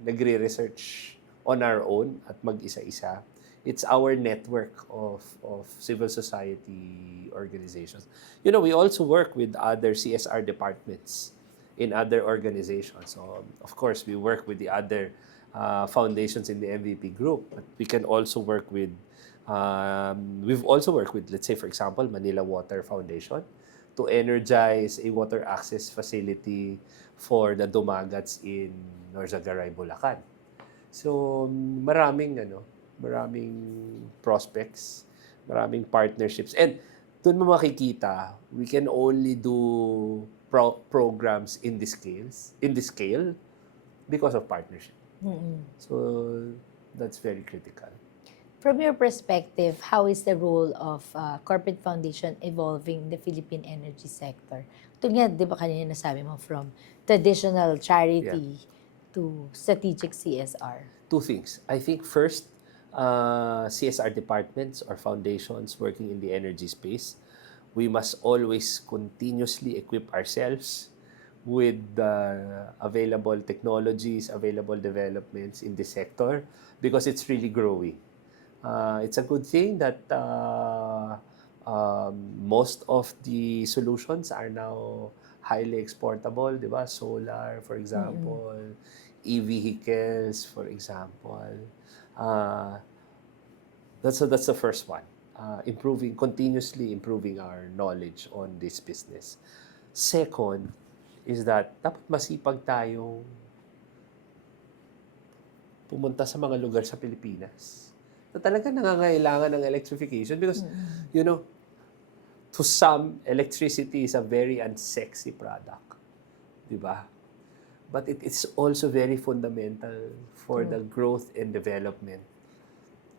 nagre-research on our own at mag-isa-isa. It's our network of civil society organizations. You know, we also work with other CSR departments in other organizations. So, of course, we work with the other foundations in the MVP group. But we can also work with, we've also worked with, let's say, for example, Manila Water Foundation to energize a water access facility for the Dumagats in Norzagaray, Bulacan. So, maraming prospects, maraming partnerships. And doon mo makikita, we can only do programs in this scale because of partnership. So, that's very critical. From your perspective, how is the role of corporate foundation evolving in the Philippine energy sector? Ito nga, di ba kanina nasabi mo, from traditional charity to strategic CSR? Two things. I think first, CSR departments or foundations working in the energy space, we must always continuously equip ourselves with available technologies, available developments in this sector because it's really growing. It's a good thing that most of the solutions are now highly exportable, di ba? Solar, for example, e-vehicles, for example. That's the first one. Continuously improving our knowledge on this business. Second is that dapat masipag tayong pumunta sa mga lugar sa Pilipinas na talaga nangangailangan ng electrification because, you know, to some, electricity is a very unsexy product. Di ba? But it is also very fundamental for the growth and development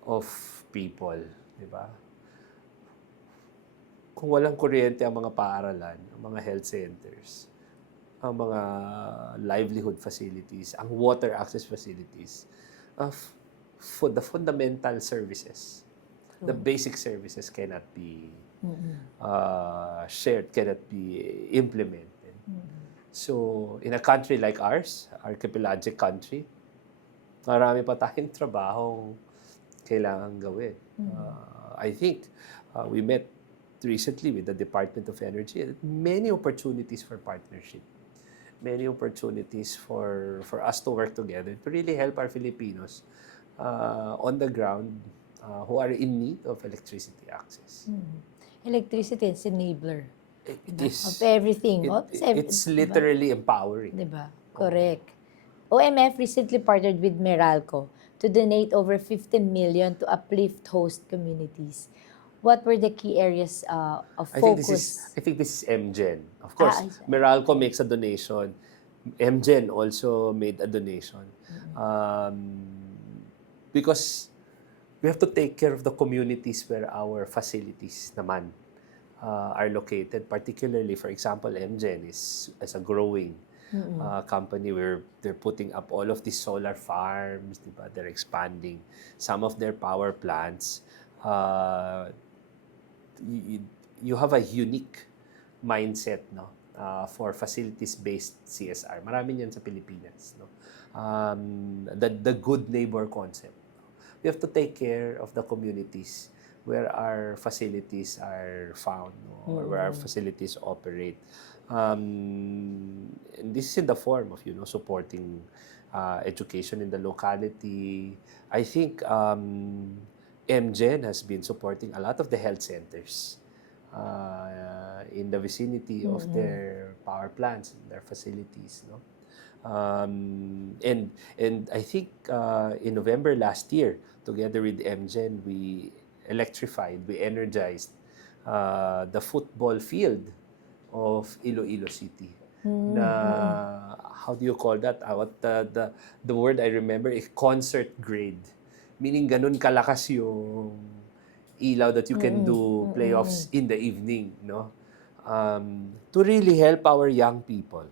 of people. Di ba? Kung walang kuryente ang mga paaralan, ang mga health centers, ang mga livelihood facilities, ang water access facilities, for the fundamental services, the basic services cannot be shared, cannot be implemented. So, in a country like ours, archipelagic country, marami pa tayong trabaho kailangan gawin. I think we met recently with the Department of Energy, many opportunities for partnership, many opportunities for us to work together to really help our Filipinos on the ground who are in need of electricity access. Electricity is enabler. It is. Of everything. It's literally empowering. Diba? Correct. OMF recently partnered with Meralco to donate over 15 million to uplift host communities. What were the key areas of focus? I think this is MGen. Of course, I see. Meralco makes a donation. MGen also made a donation. Because we have to take care of the communities where our facilities naman are located. Particularly, for example, MGen is as a growing company where they're putting up all of these solar farms, diba? They're expanding some of their power plants. You have a unique mindset, no, for facilities-based CSR. Marami niyan sa Pilipinas, no. The good neighbor concept. We have to take care of the communities where our facilities are found, no, or where our facilities operate. And this is in the form of, supporting education in the locality. I think MGen has been supporting a lot of the health centers in the vicinity of their power plants, their facilities, no? And I think in November last year, together with MGen, we energized the football field of Iloilo City. Na, how do you call that? What the word I remember is concert grade. Meaning ganun kalakas yung ilaw that you can do playoffs in the evening, no? To really help our young people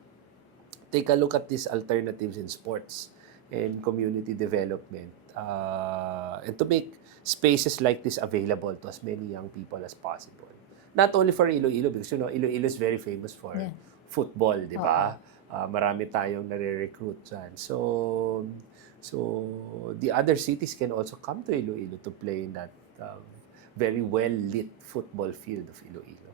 take a look at these alternatives in sports and community development, and to make spaces like this available to as many young people as possible. Not only for Iloilo, because Iloilo is very famous for football, di ba? Marami tayong nare-recruit dyan. So the other cities can also come to Iloilo to play in that very well-lit football field of Iloilo.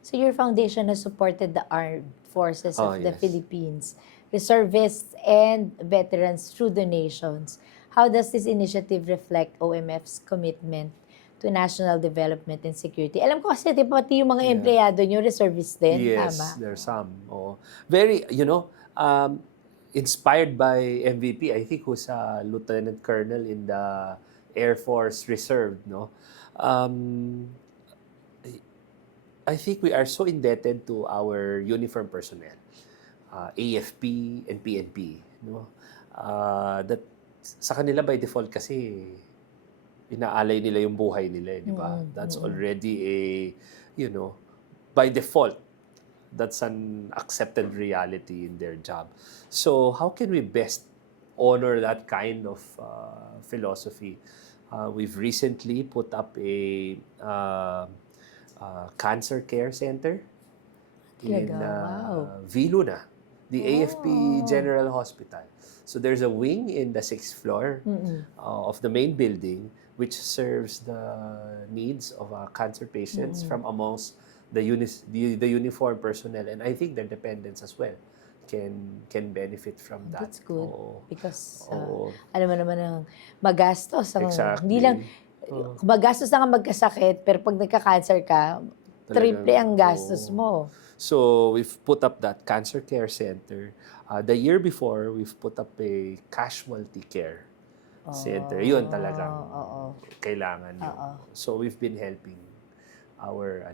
So your foundation has supported the armed forces of the Yes. Philippines, reservists and veterans through donations. How does this initiative reflect OMF's commitment to national development and security? Alam ko kasi pati yung mga empleyado nyo, reservists din, Yes, tama? there's some. Oh. Very, inspired by MVP, I think who's a lieutenant colonel in the Air Force Reserve, no? I think we are so indebted to our uniformed personnel, AFP and PNP, no? That sa kanila by default kasi inaalay nila yung buhay nila, di ba? That's already by default, that's an accepted reality in their job. So how can we best honor that kind of philosophy? We've recently put up a cancer care center in Viluna, the AFP General Hospital. So there's a wing in the 6th floor of the main building which serves the needs of cancer patients from amongst the uniformed personnel, and I think their dependents as well can benefit from that. That's good. Because Oo. alam mo naman ang magastos. Exactly. Hindi lang, magastos na nga magkasakit, pero pag nagka-cancer ka, triple ang gastos mo. So we've put up that cancer care center. The year before, we've put up a casualty care center. Yun talagang kailangan yun. So we've been helping our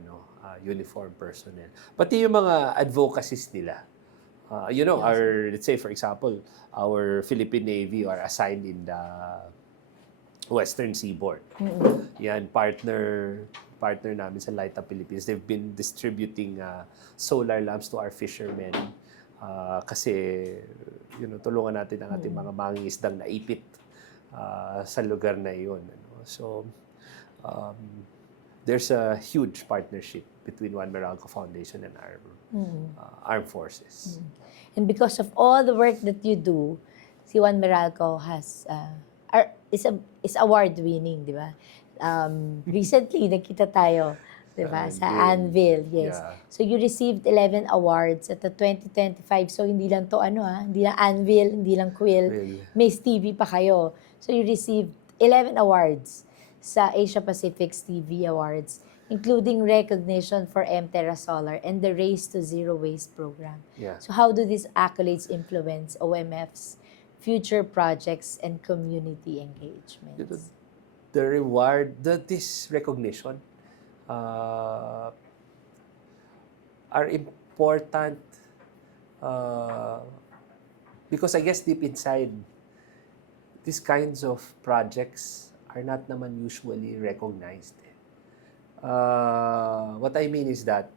uniformed personnel. Pati yung mga advocacies nila. Let's say for example, our Philippine Navy are assigned in the Western Seaboard. Yan, partner namin sa Light Up Philippines. They've been distributing solar lamps to our fishermen kasi tulungan natin ang ating mga mangingisdang naipit sa lugar na iyon. So, there's a huge partnership between One Meralco Foundation and our armed forces. And because of all the work that you do, si One Meralco is award-winning, di ba? Recently, nakita tayo, di ba? Sa Anvil, yes. Yeah. So you received 11 awards at the 2025. So hindi lang to hindi lang Anvil, hindi lang Quill, may Stevie pa kayo. So you received 11 awards sa Asia Pacific Stevie Awards, including recognition for Mterra Solar and the Race to Zero Waste program. Yeah. So how do these accolades influence OMF's future projects and community engagements? The reward, this recognition are important because I guess deep inside, these kinds of projects are not naman usually recognized. What I mean is that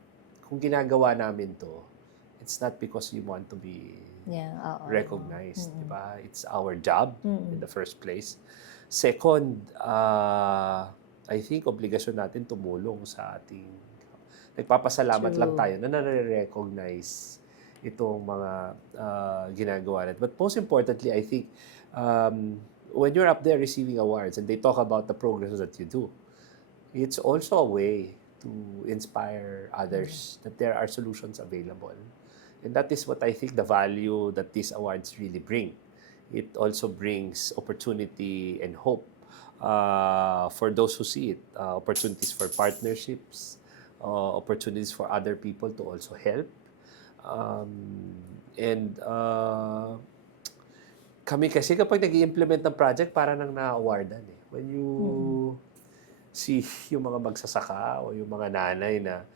kung ginagawa namin to, it's not because we want to be Yeah, oo. recognized, di ba? It's our job in Mm-mm. the first place. Second, I think obligasyon natin tumulong sa ating nagpapasalamat lang True. tayo na nare-recognize itong mga ginagawa natin. But most importantly, I think when you're up there receiving awards and they talk about the progress that you do, it's also a way to inspire others that there are solutions available. And that is what I think the value that these awards really bring. It also brings opportunity and hope for those who see it. Opportunities for partnerships, opportunities for other people to also help. And kami kasi kapag nag-i-implement ng project, para nang na-awardan eh. When you see yung mga magsasaka o yung mga nanay na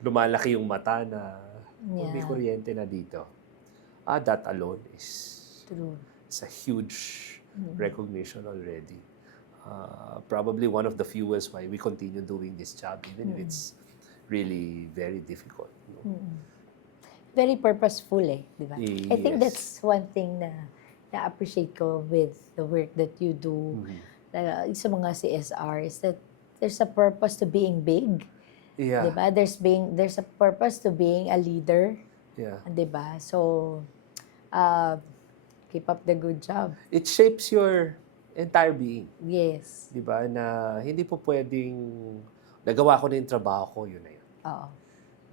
lumalaki yung mata na may Yeah. kuryente na dito. That alone is True. it's a huge recognition already. Probably one of the fuels why we continue doing this job, even if it's really very difficult. Very purposeful di ba? I think Yes. that's one thing na na-appreciate ko with the work that you do sa mga CSR is that there's a purpose to being big. Yeah. Di ba? There's a purpose to being a leader. Yeah. Di ba? So, keep up the good job. It shapes your entire being. Yes. Di ba? Na hindi po pwedeng nagawa ko na yung trabaho ko, yun na yun. Oo.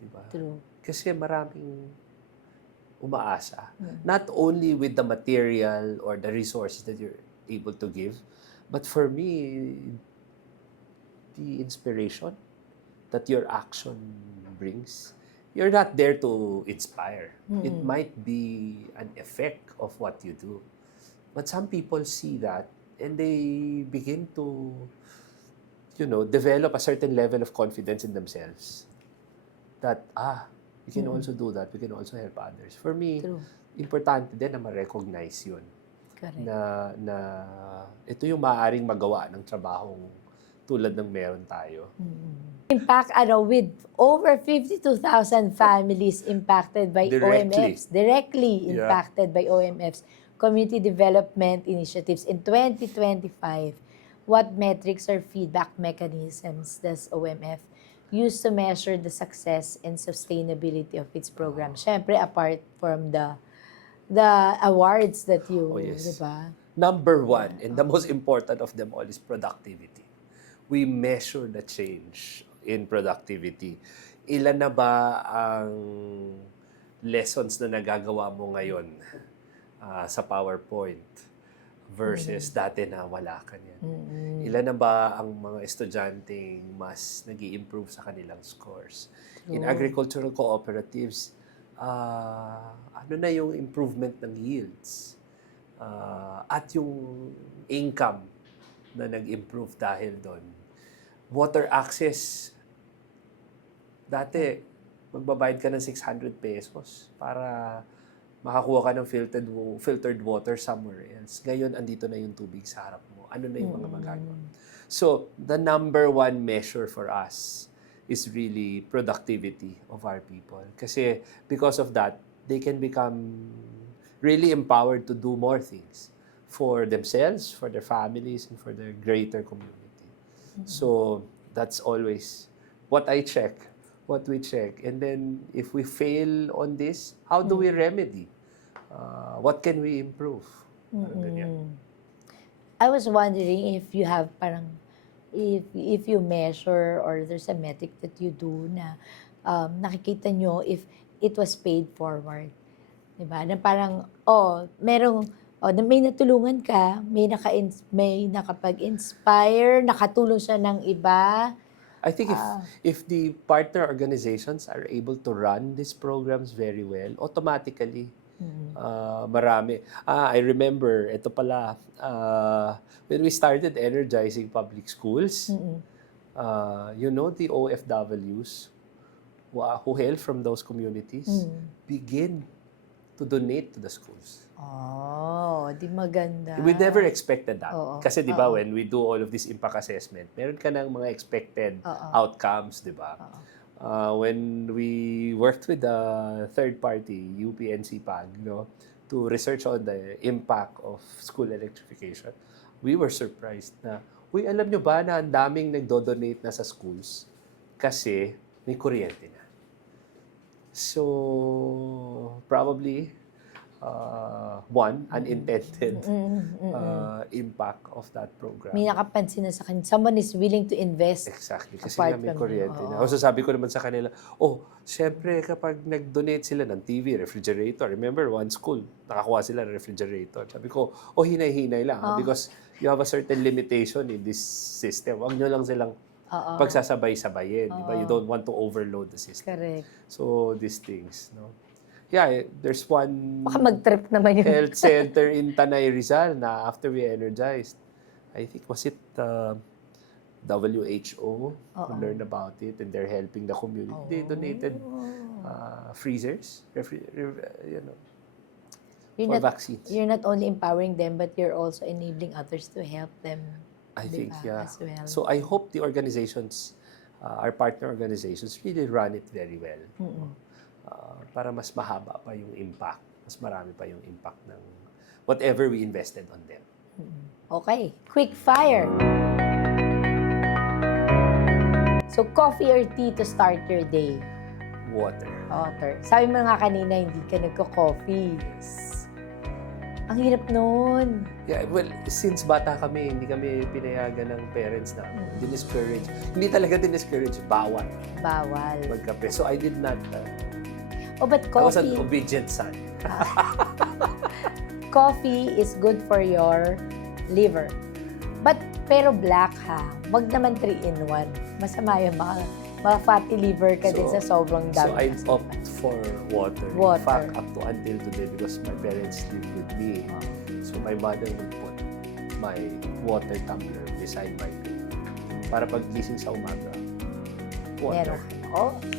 Di ba? True. Kasi maraming umaasa. Not only with the material or the resources that you're able to give, but for me, the inspiration that your action brings. You're not there to inspire. It might be an effect of what you do. But some people see that and they begin to, develop a certain level of confidence in themselves. That, we can also do that. We can also help others. For me, True. importante din na ma-recognize yun. Correct. Na ito yung maaaring magawa ng trabahong tulad ng meron tayo. Impact, with over 52,000 families impacted by Directly. OMFs. Directly Yeah. impacted by OMFs. Community development initiatives in 2025. What metrics or feedback mechanisms does OMF use to measure the success and sustainability of its program? Syempre, apart from the awards that you, yes. di ba? Number one, and the most important of them all is productivity. We measure the change in productivity. Ilan na ba ang lessons na nagagawa mo ngayon sa PowerPoint versus dati na wala ka niyan? Ilan na ba ang mga estudyanteng mas nag-i-improve sa kanilang scores? In agricultural cooperatives, ano na yung improvement ng yields? At yung income na nag-improve dahil doon. Water access, dati magbabayad ka ng 600 pesos para makakuha ka ng filtered water somewhere else. Ngayon, andito na yung tubig sa harap mo. Ano na yung mga magagawa? So, the number one measure for us is really productivity of our people. Kasi because of that, they can become really empowered to do more things for themselves, for their families, and for their greater community. So, that's always what I check, what we check. And then, if we fail on this, how do we remedy? What can we improve? Parang ganyan. I was wondering if you have if you measure or there's a metric that you do na nakikita nyo if it was paid forward. Diba? Na parang, may natulungan ka, may nakapag-inspire, nakatulong siya ng iba. I think if the partner organizations are able to run these programs very well, automatically, marami. I remember, ito pala, when we started energizing public schools, the OFWs who hail from those communities begin to donate to the schools. Oh, di maganda. We never expected that. Oo. Kasi di ba, Oo. when we do all of this impact assessment, meron ka ng mga expected Oo. outcomes, di ba? Oo. When we worked with the third party, UPNCPAG, to research on the impact of school electrification, we were surprised na, uy, alam nyo ba na ang daming nagdo-donate na sa schools kasi may kuryente na. So, probably, one, unintended impact of that program. May nakapansin na sa kanya. Someone is willing to invest. Exactly. Kasi apart nga may from kuryente you. na. O sabi ko naman sa kanila, syempre kapag nag-donate sila ng TV, refrigerator. Remember, one school, nakakuha sila ng refrigerator. Sabi ko, hinay-hinay lang. Because you have a certain limitation in this system. Huwag nyo lang silang pagsasabay-sabayin. Di ba? You don't want to overload the system. Correct. So, these things, Yeah, there's one Baka mag-trip naman yun. health center in Tanay Rizal na after we energized. I think, was it WHO who learned about it and they're helping the community. They donated freezers, for vaccines. You're not only empowering them, but you're also enabling others to help them. I think, yeah. As well. So I hope the organizations, our partner organizations, really run it very well. Para mas mahaba pa yung impact, mas marami pa yung impact ng whatever we invested on them. Okay, quick fire. So, coffee or tea to start your day? Water. Water. Sabi mo nga kanina, hindi ka nagko-coffee. Ang hirap nun. Yeah, well, since bata kami, hindi kami pinayagan ng parents na diniscourage. Hindi talaga diniscourage, bawal magkape. So I did not. But I was coffee, an obedient son. coffee is good for your liver. Pero black ha, wag naman 3-in-1. Masama yung mga fatty liver ka din sa sobrang So dami. I opt for water. In fact, up to until today, because my parents live with me, so my mother would put my water tumbler beside my bed. Para pag gising sa umaga, water.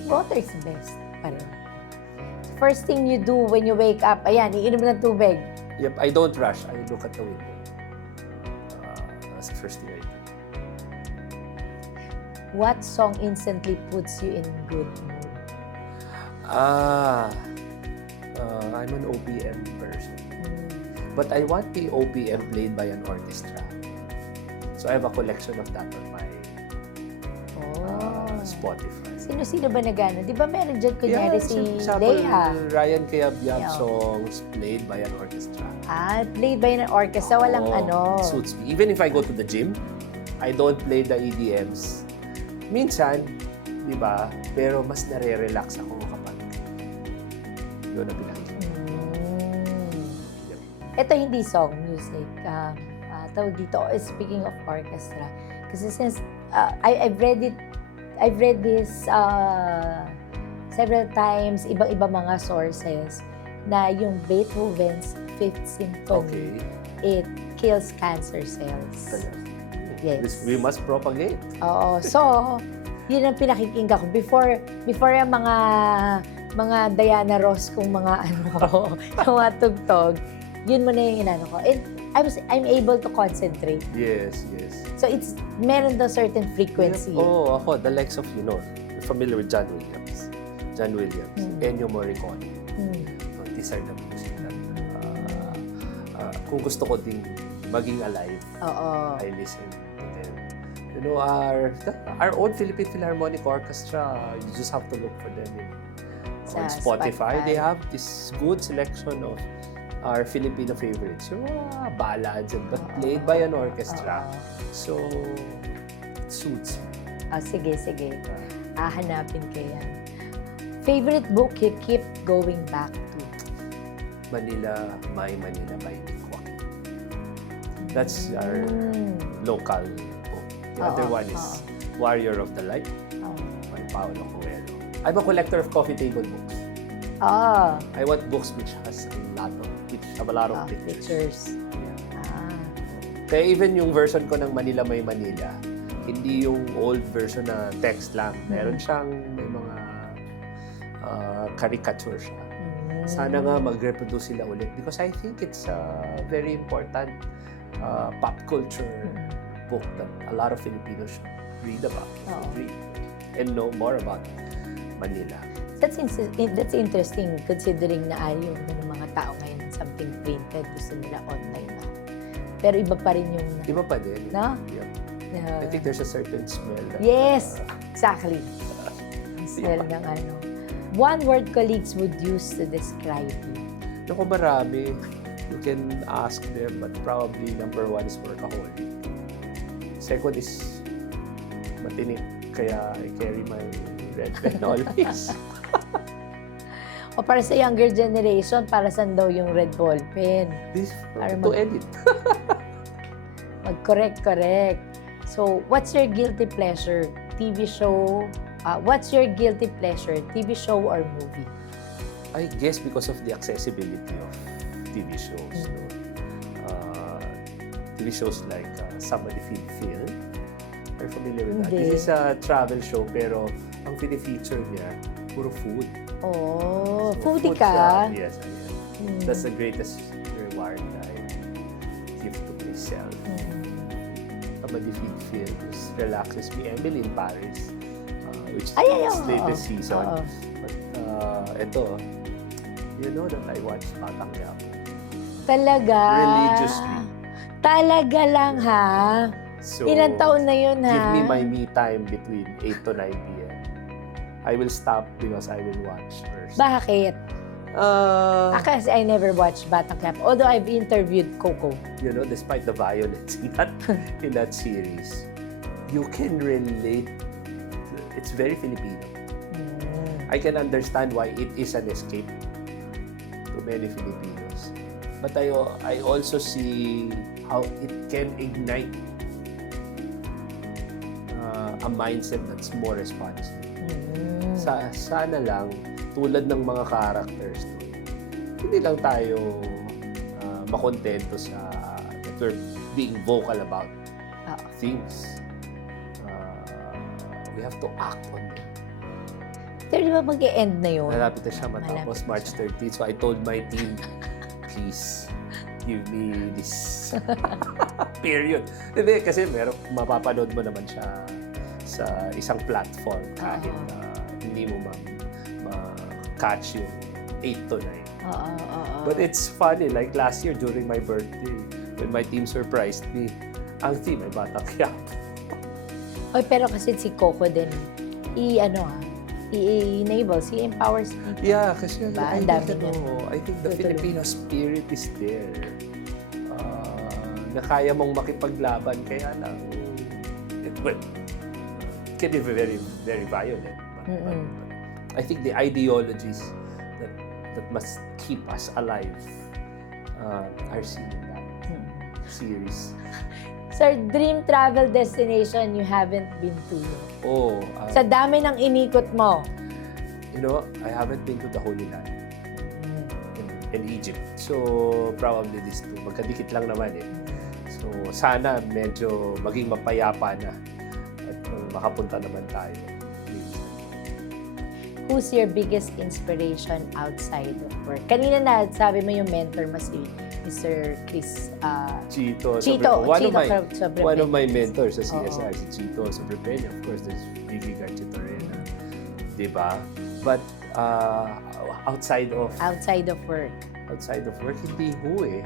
Water is the best. Pareho. First thing you do when you wake up, ayan, iinom ng tubig. Yep, I don't rush. I look at the window. That's the first thing I do. What song instantly puts you in good mood? I'm an OPM person. But I want the OPM played by an orchestra. So I have a collection of that on my Spotify. Sino-sino ba nagano? Di ba meron dyan kunyari si example, Leia? Ryan Cayabyab songs played by an orchestra. Played by an orchestra. Walang It suits me. Even if I go to the gym, I don't play the EDMs. Minsan, di ba? Pero mas nare-relax ako kapag yun ang pinakita. Ito hindi song, music. Tawag dito, speaking of orchestra. Kasi since I've read this several times, iba-iba mga sources, na yung Beethoven's Fifth Symphony, it kills cancer cells. Yes. We must propagate. Oo. So, yun ang pinakikinggan ko. Before yung mga Diana Ross kung mga yung mga tugtog, yun mo na yung inano ko. And I'm able to concentrate. Yes. So, meron daw certain frequency. Ako, the likes of, you're familiar with John Williams, Ennio Morricone. So, these are the music that, kung gusto ko ding maging alive, I listen to them. Our own Philippine Philharmonic Orchestra, you just have to look for them on Spotify. They have this good selection of our Filipino favorites. Yung ballads, but played by an orchestra. So, it suits me. Sige. Hanapin ko yan. Favorite book you keep going back to? Manila by Nikwak. That's our local book. The other one is Warrior of the Light by Paulo Coelho. I'm a collector of coffee table books. I want books which have a lot of pictures. Kaya even yung version ko ng Manila May Manila, hindi yung old version na text lang. Meron siyang may mga caricature siya. Sana nga mag-reproduce sila ulit because I think it's a very important pop culture book that a lot of Filipinos should read about and know more about Manila. That's interesting considering na ayaw ng mga tao ngayon something printed, gusto nila online na. Pero iba pa rin yung... Iba pa din. No? Yeah. I think there's a certain smell. That, yes! Exactly. Smell ng ano. One word colleagues would use to describe you. Naku, marami. You can ask them, but probably number one is workaholic. Second is matinik, kaya I carry my red pen always. O para sa younger generation, para saan daw yung red ball pen? This Para to edit. Correct. So, what's your guilty pleasure? TV show? What's your guilty pleasure? TV show or movie? I guess because of the accessibility of TV shows. No? TV shows like Somebody Feed Phil. Are you familiar with that? Hindi. This is a travel show pero ang feature niya, puro food. Oh, So, foodie food ka? siya. Yes, I am. That's the greatest reward I give to myself. Somebody Feed Phil just relaxes me. Emily in Paris, which is its latest season. But ito, you know that I watch Tanglao Talaga? religiously. Talaga lang, ha? So, Ilang taon na yun, ha? give me my me time between 8 to 9 p.m. I will stop because I will watch first. Bakit? Kasi I never watched Batang Quiapo. Although I've interviewed Coco. You know, despite the violence in that series, you can relate. It's very Filipino. I can understand why it is an escape to many Filipinos. But I also see how it can ignite a mindset that's more responsive. Sana lang, tulad ng mga characters, hindi lang tayo makontento sa that we're being vocal about things. We have to act on them. Pero di ba mag-e-end na yun? Malapit na siya matapos Malapit March siya. 13. So I told my team, please, give me this period. Hindi, kasi mapapanood mo naman siya sa isang platform kahit hindi mo ma-catch yung 8 to 9. But it's funny, like last year during my birthday, when my team surprised me, ang team ay Batang Quiapo. Oy, pero kasi si Coco din, i-enables, i-empowers people. Yeah, kasi Diba? I Ang think, dami niya. I think the Totally. Filipino spirit is there. Na kaya mong makipaglaban, kaya lang, it can be very, very violent. But I think the ideologies that must keep us alive are seen in that series. Sir, dream travel destination you haven't been to? Oh, Sa dami ng inikot mo. you know, I haven't been to the Holy Land in Egypt. So, probably these two. Magkadikit lang naman eh. So, sana medyo maging mapayapa na at makapunta naman tayo. Who's your biggest inspiration outside of work? Kanina na, sabi mo yung mentor mo si Mr. Chris. Chito. Chito. One of my mentors sa CSR, si Chito Sobrepeña. Of course, there's Vicky Tarayao. Diba? But outside of work. Outside of work, hindi ho eh.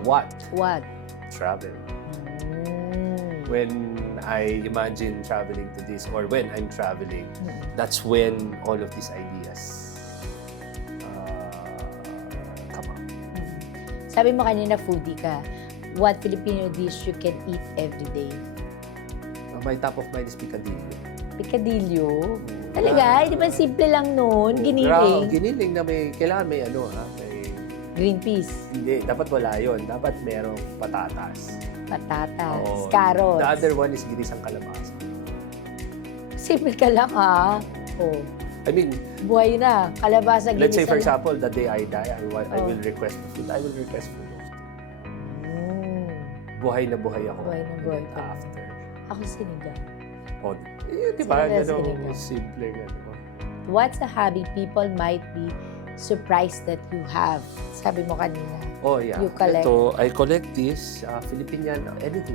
What? Travel. When I imagine traveling to this or when I'm traveling, that's when all of these ideas come out. Sabi mo kanina foodie ka. What Filipino dish you can eat every day? My top of mind is picadillo. Picadillo? Talaga? Di ba simple lang nun? Giniling? Giniling na kailangan may Green peas? Hindi, dapat wala yon. Dapat merong patatas. Patatas? Oo. Carrots? The other one is ginisang kalabasa. Simple ka lang, ha? Oh. I mean, Buhay na. Kalabasa, ginisa let's say for na. example, the day I die, I will request food. I will request food of buhay na buhay ako. Buhay na buhay And ka. after. Ako sinigang. Oh, di ba? Sinigang, Ano, sinigang. simple. Ano. What's a hobby people might be surprise that you have? Sabi mo kanina. Oh, yeah. You collect. Ito, I collect this, anything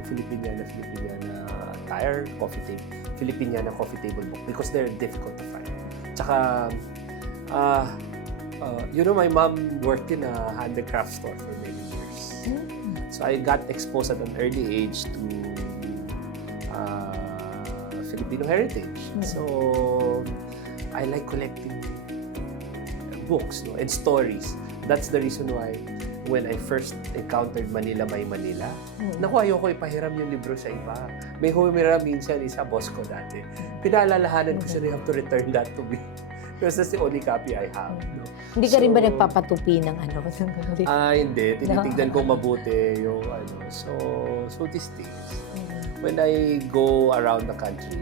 Filipiniana tire, Filipiniana coffee table book because they're difficult to find. Tsaka, my mom worked in a handicraft store for many years. So I got exposed at an early age to Filipino heritage. So I like collecting books and stories. That's the reason why when I first encountered Manila, naku, ayoko ipahiram yung libro sa iba. May humiram minsan, isa boss ko dati. Pinaalalahanan ko siya, you have to return that to me. Because that's the only copy I have. No? Hindi ka rin ba nagpapatupi ng ano? Hindi. Tinitignan ko mabuti yung ano. So these things. When I go around the country,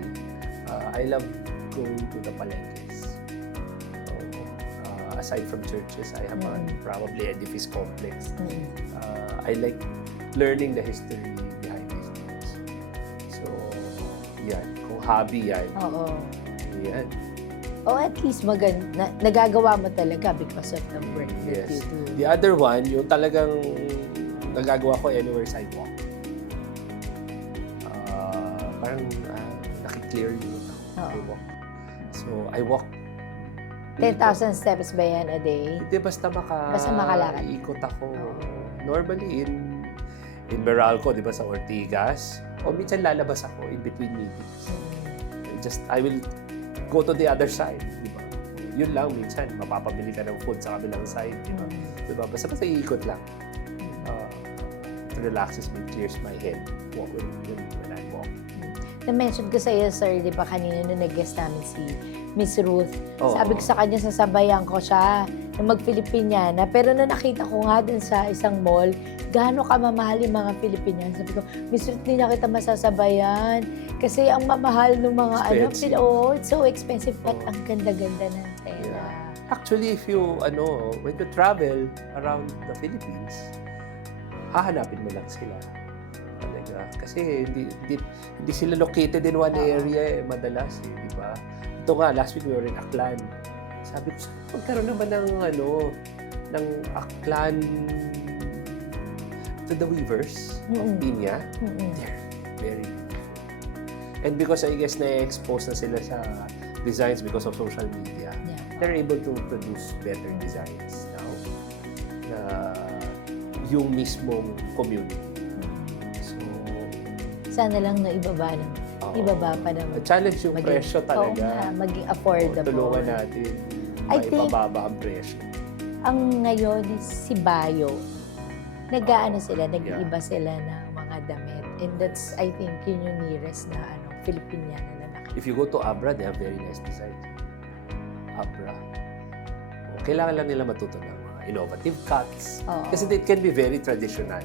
I love going to the palengkes. Aside from churches, I have probably edifice complex. I like learning the history behind these things. So, yan. Kung hobby yan. Oo. Yan. At least nagagawa mo talaga because of the work that you do. The other one, yung talagang nagagawa ko anywhere I walk. Parang nakiklear yun. I walk. So, I walk 10,000 steps ba yan a day? Hindi, basta makalakad. Iikot ako. Normally, in Meralco, di ba, sa Ortigas. O minsan lalabas ako in between meetings. I will go to the other side, di ba? Yun lang, minsan, mapapabili ka ng food sa kabilang side, di ba? Diba? Basta iikot lang. It relaxes me, clears my head when I walk. Na-mention ko sa iyo, sir, di ba, kanina nung nag-guest namin si Miss Ruth. Oo. Sabi ko sa kanya, sasabayan ko siya na mag-Filipiniana. Pero na nakita ko nga dun sa isang mall, gaano kamamahal yung mga Filipiniana. Sabi ko, Miss Ruth, hindi na kita masasabayan. Kasi ang mamahal ng mga Expensive. it's so expensive. But ang ganda-ganda ng tela. Yeah. Actually, if you, when you travel around the Philippines, hahanapin mo lang sila. Talaga. Kasi hindi sila located in one area madalas, di ba? Ito nga, last week we were in Aklan. Sabi ko, magkaroon naman ng Aklan to the weavers of Pinya. They're very beautiful. And because I guess na-expose na sila sa designs because of social media, they're able to produce better designs now na yung mismong community. So, sana lang na ibaba pa naman. Challenge yung presyo talaga. Maging affordable. Tulungan natin. Maipababa ang presyo. Ang ngayon is si Bayo. Nag-aano sila, nag-iiba sila ng mga damit. And that's, I think, yun yung nearest na Filipiniana na nakita. If you go to Abra, they have very nice designs. Abra. Kailangan lang nila matuto ng mga innovative cuts. Kasi it can be very traditional.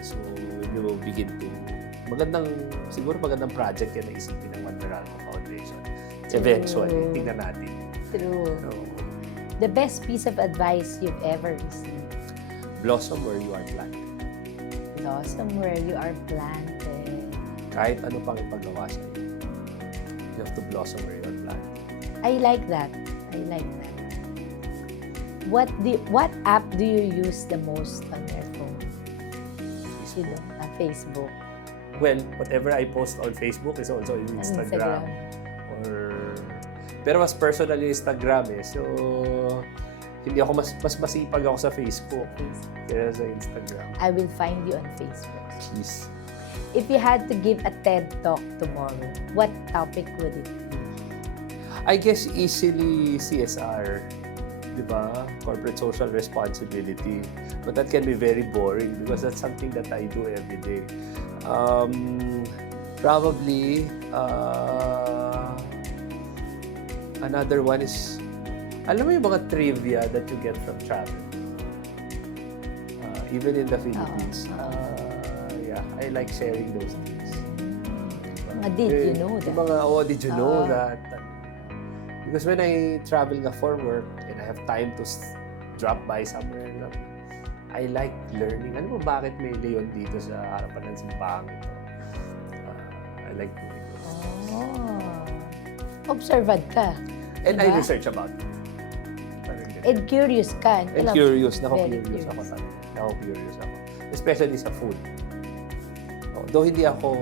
So, when you begin to siguro magandang project yan na isipin ng One Meralco Foundation. Eventually, tingnan natin. True. The best piece of advice you've ever received? Blossom where you are planted. Blossom where you are planted. Kahit ano pang ipagawa sa'yo, you have to blossom where you are planted. I like that. What app do you use the most on your phone? Facebook. Well, whatever I post on Facebook is also in Instagram. Pero mas personal yung Instagram eh. So, hindi ako mas masipag ako sa Facebook kaya sa Instagram. I will find you on Facebook. Please. If you had to give a TED Talk tomorrow, what topic would it be? I guess easily CSR, di ba? Corporate Social Responsibility. But that can be very boring because that's something that I do every day. Probably, another one is, alam mo yung mga trivia that you get from travel? Even in the Philippines. I like sharing those things. Did you know that? Did you know that? Because when I travel nga for work and I have time to drop by somewhere, I like learning. Ano ba bakit may leon dito sa harapan ng simbahan ito? I like doing those things. Observant ka. And diba? I research about it. And curious ka. And curious. Very Nako-curious ako curious. talaga. Nako-curious ako. Especially sa food. Though hindi ako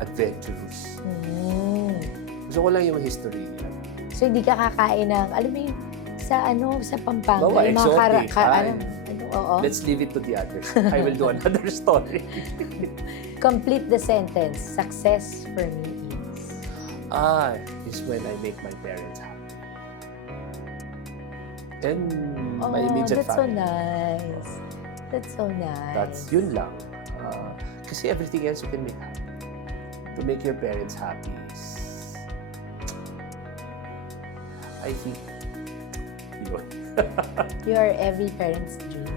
adventurous. Gusto ko lang yung history nila. So, hindi ka kakain ng, alam mo yung, sa Pampanga, Bawa, yung mga exotic. oo. Let's leave it to the others. I will do another story. Complete the sentence. Success for me is... Is when I make my parents happy. And my Oh, immediate that's so family. nice. That's so nice. That's yun lang. Kasi everything else you can make happy. To make your parents happy is, I think, yun. You are every parent's dream.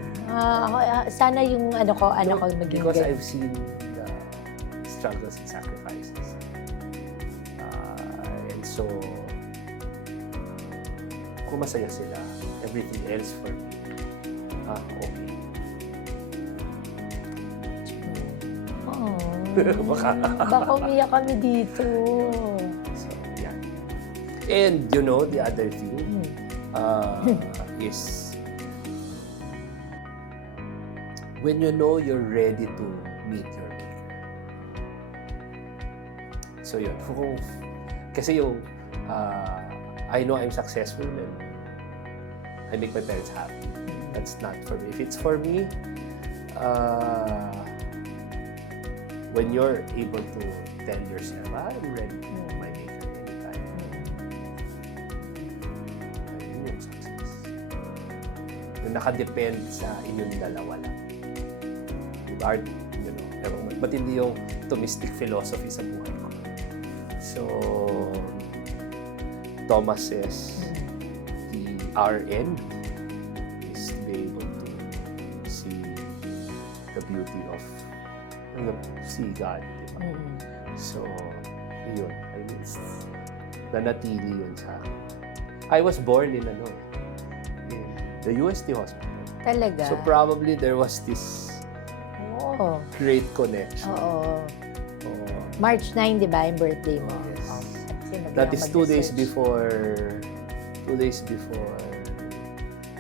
Sana yung anak ko maging Because ganun. I've seen the struggles and sacrifices. And so, kung masaya sila, everything else for me, okay. Baka umiyak kami dito. So, yeah. And you know, the other thing is when you know you're ready to meet your maker. So yun. Kasi yung I know I'm successful and I make my parents happy. That's not for me. If it's for me, when you're able to tell yourself, I'm ready to meet my maker anytime. Ayun yung success. Yung nakadepend sa inyong dalawa lang. Diba? You know, ewan ko, ba't hindi yung Thomistic philosophy sa buhay ko? So, Thomas says, our end is to be able to see the beauty of see God, diba? So, yun. I mean, nanatili yun sa akin. I was born in the UST hospital. Talaga? So, probably there was this great connection. Oo. March 9, di ba, yung birthday mo? Yes. Kasi That is 2 days mag-research. before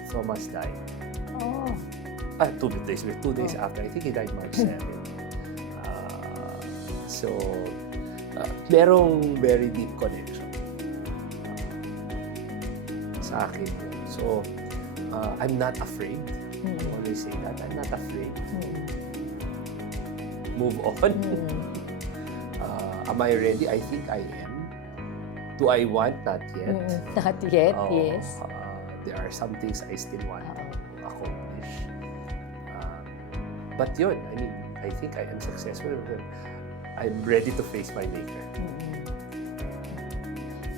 Thomas died. Oh. 2 days after. I think he died March 7. So, merong very deep connection sa akin. So, I'm not afraid. I always say that. I'm not afraid. Move on. Am I ready? I think I am. Do I want? Not yet. Not yet, yes. There are some things I still want to accomplish. But yun, I mean, I think I am successful. I'm ready to face my maker.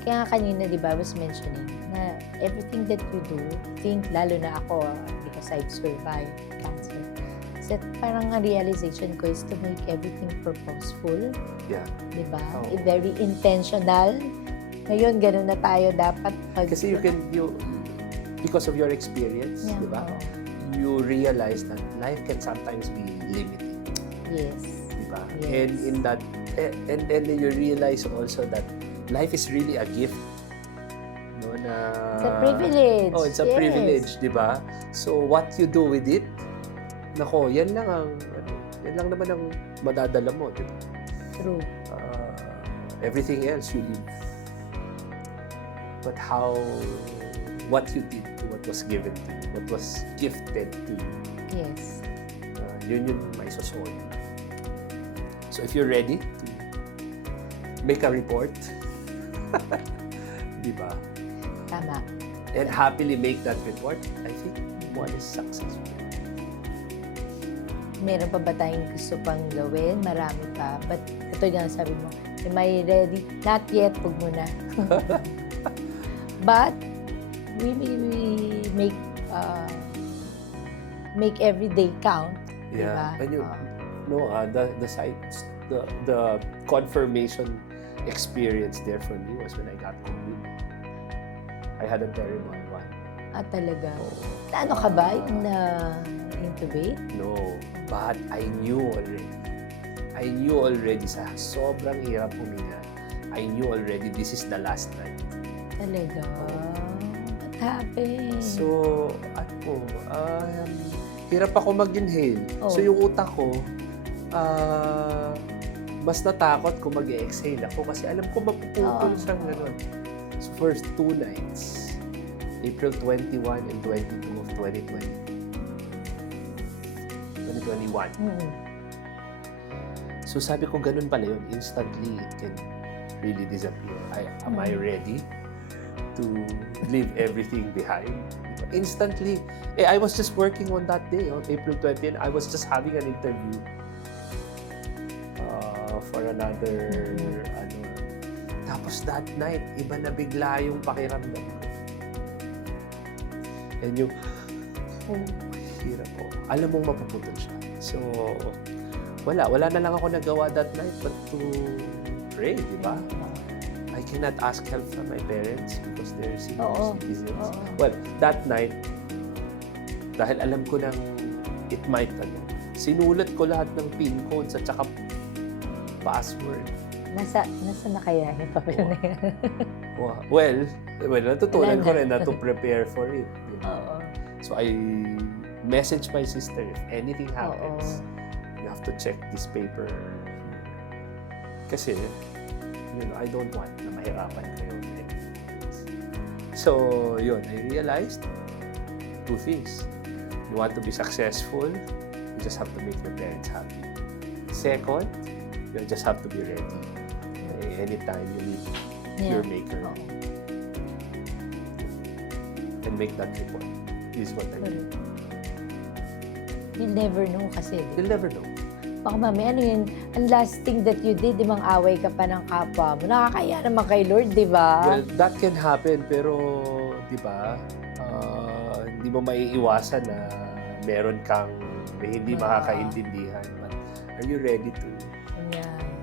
Kaya nga kanina, di ba, I was mentioning na everything that you do, think, lalo na ako, because I've survived cancer, is that parang ang realization ko is to make everything purposeful. Yeah. Di ba? Oo. Very intentional. Ngayon, ganun na tayo dapat. Kasi because of your experience, Yeah. di ba? You realize that life can sometimes be limited. Yes. Di ba? Yes. And in that, and then you realize also that life is really a gift. No, na, It's a privilege. Oh, it's a Yes. privilege, di ba? So what you do with it, nako, yan lang naman ang madadala mo, di ba? True. Everything else you leave. But what you did to what was given to you, what was gifted to you, Yes. yun yung may susunod. So if you're ready to make a report, di ba? Tama. And happily make that report, I think one is successful. Meron pa ba tayong gusto pang gawin? Marami pa. But ito nga sabi mo, am I ready? Not yet, huwag muna. But we make every day count. Yeah. Diba? And the confirmation experience there for me was when I got COVID. I had a terrible one. Talaga. Ano ka ba? Yung na-intubate? No, but I knew already sa sobrang hirap huminga. I knew already this is the last night. Talaga. happened? So, hirap ako mag-inhale. Oh. So, yung utak ko, mas natakot kung mag-exhale ako kasi alam ko mapuputol siyang gano'n. So, first 2 nights, April 21 and 22 of 2021. So, sabi ko, ganun pala yun. Instantly, it can really disappear. Am I ready to leave everything behind? Instantly. I was just working on that day, on April 20, and I was just having an interview for another, Tapos that night, iba na bigla yung pakiramdam ko. And yung, hirap po. Alam mong mapuputol siya. So, wala na lang ako nagawa that night but to pray, di ba? I cannot ask help from my parents because they're senior citizens. Well, that night, dahil alam ko nang it might, sinulat ko lahat ng PIN codes at saka password. Nasa na kaya yung papel na yan? Well, natutunan ko rin na to prepare for it. You know? So I messaged my sister, if anything happens, you have to check this paper. Kasi, I don't want na mahirapan kayo. So, yun, I realized 2 things. You want to be successful, you just have to make your parents happy. Second, you just have to be ready. Anytime you meet your maker. And make that report. Is what I do. You'll never know kasi. You'll never know. Baka mami, ano yun, ang last thing that you did, dimang away ka pa ng kapwa mo. Nakakaya naman kay Lord, di ba? Well, that can happen, pero, di ba, hindi mo maiiwasan na meron kang hindi makakaintindihan. But are you ready to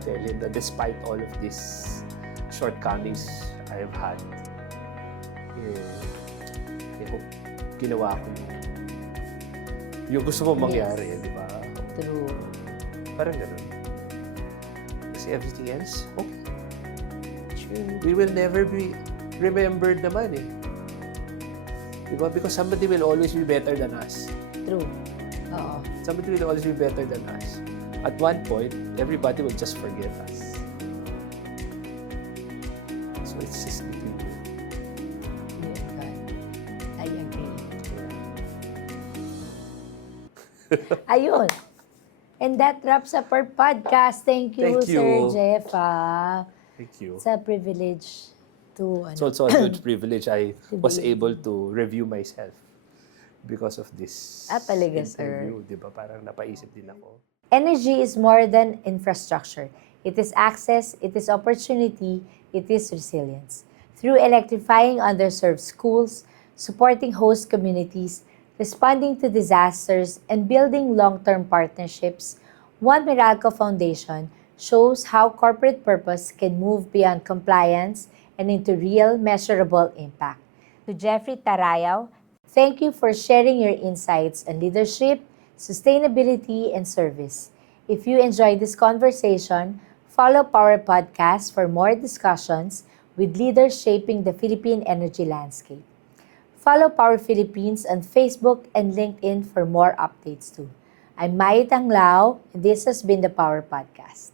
tell him that despite all of these shortcomings I have had, ginawa ko yung gusto mo mangyari, di ba? True. Parang gano'n. Kasi everything else, okay. We will never be remembered naman eh. Diba? Because somebody will always be better than us. True. Oo. Somebody will always be better than us. At one point, everybody will just forget us. So it's just between you. I agree. Ayun. And that wraps up our podcast. Thank you, Thank you. Sir Jeff. Thank you. It's a privilege to... It's also a huge privilege. I was able to review myself because of this talaga, interview. Diba? Parang napaisip din ako. Energy is more than infrastructure. It is access, it is opportunity, it is resilience. Through electrifying underserved schools, supporting host communities, responding to disasters, and building long-term partnerships, One Meralco Foundation shows how corporate purpose can move beyond compliance and into real, measurable impact. To Jeffrey Tarayao, thank you for sharing your insights on leadership, sustainability, and service. If you enjoyed this conversation, follow Power Podcast for more discussions with leaders shaping the Philippine energy landscape. Follow Power Philippines on Facebook and LinkedIn for more updates too. I'm Mayie Tanglao, and this has been the Power Podcast.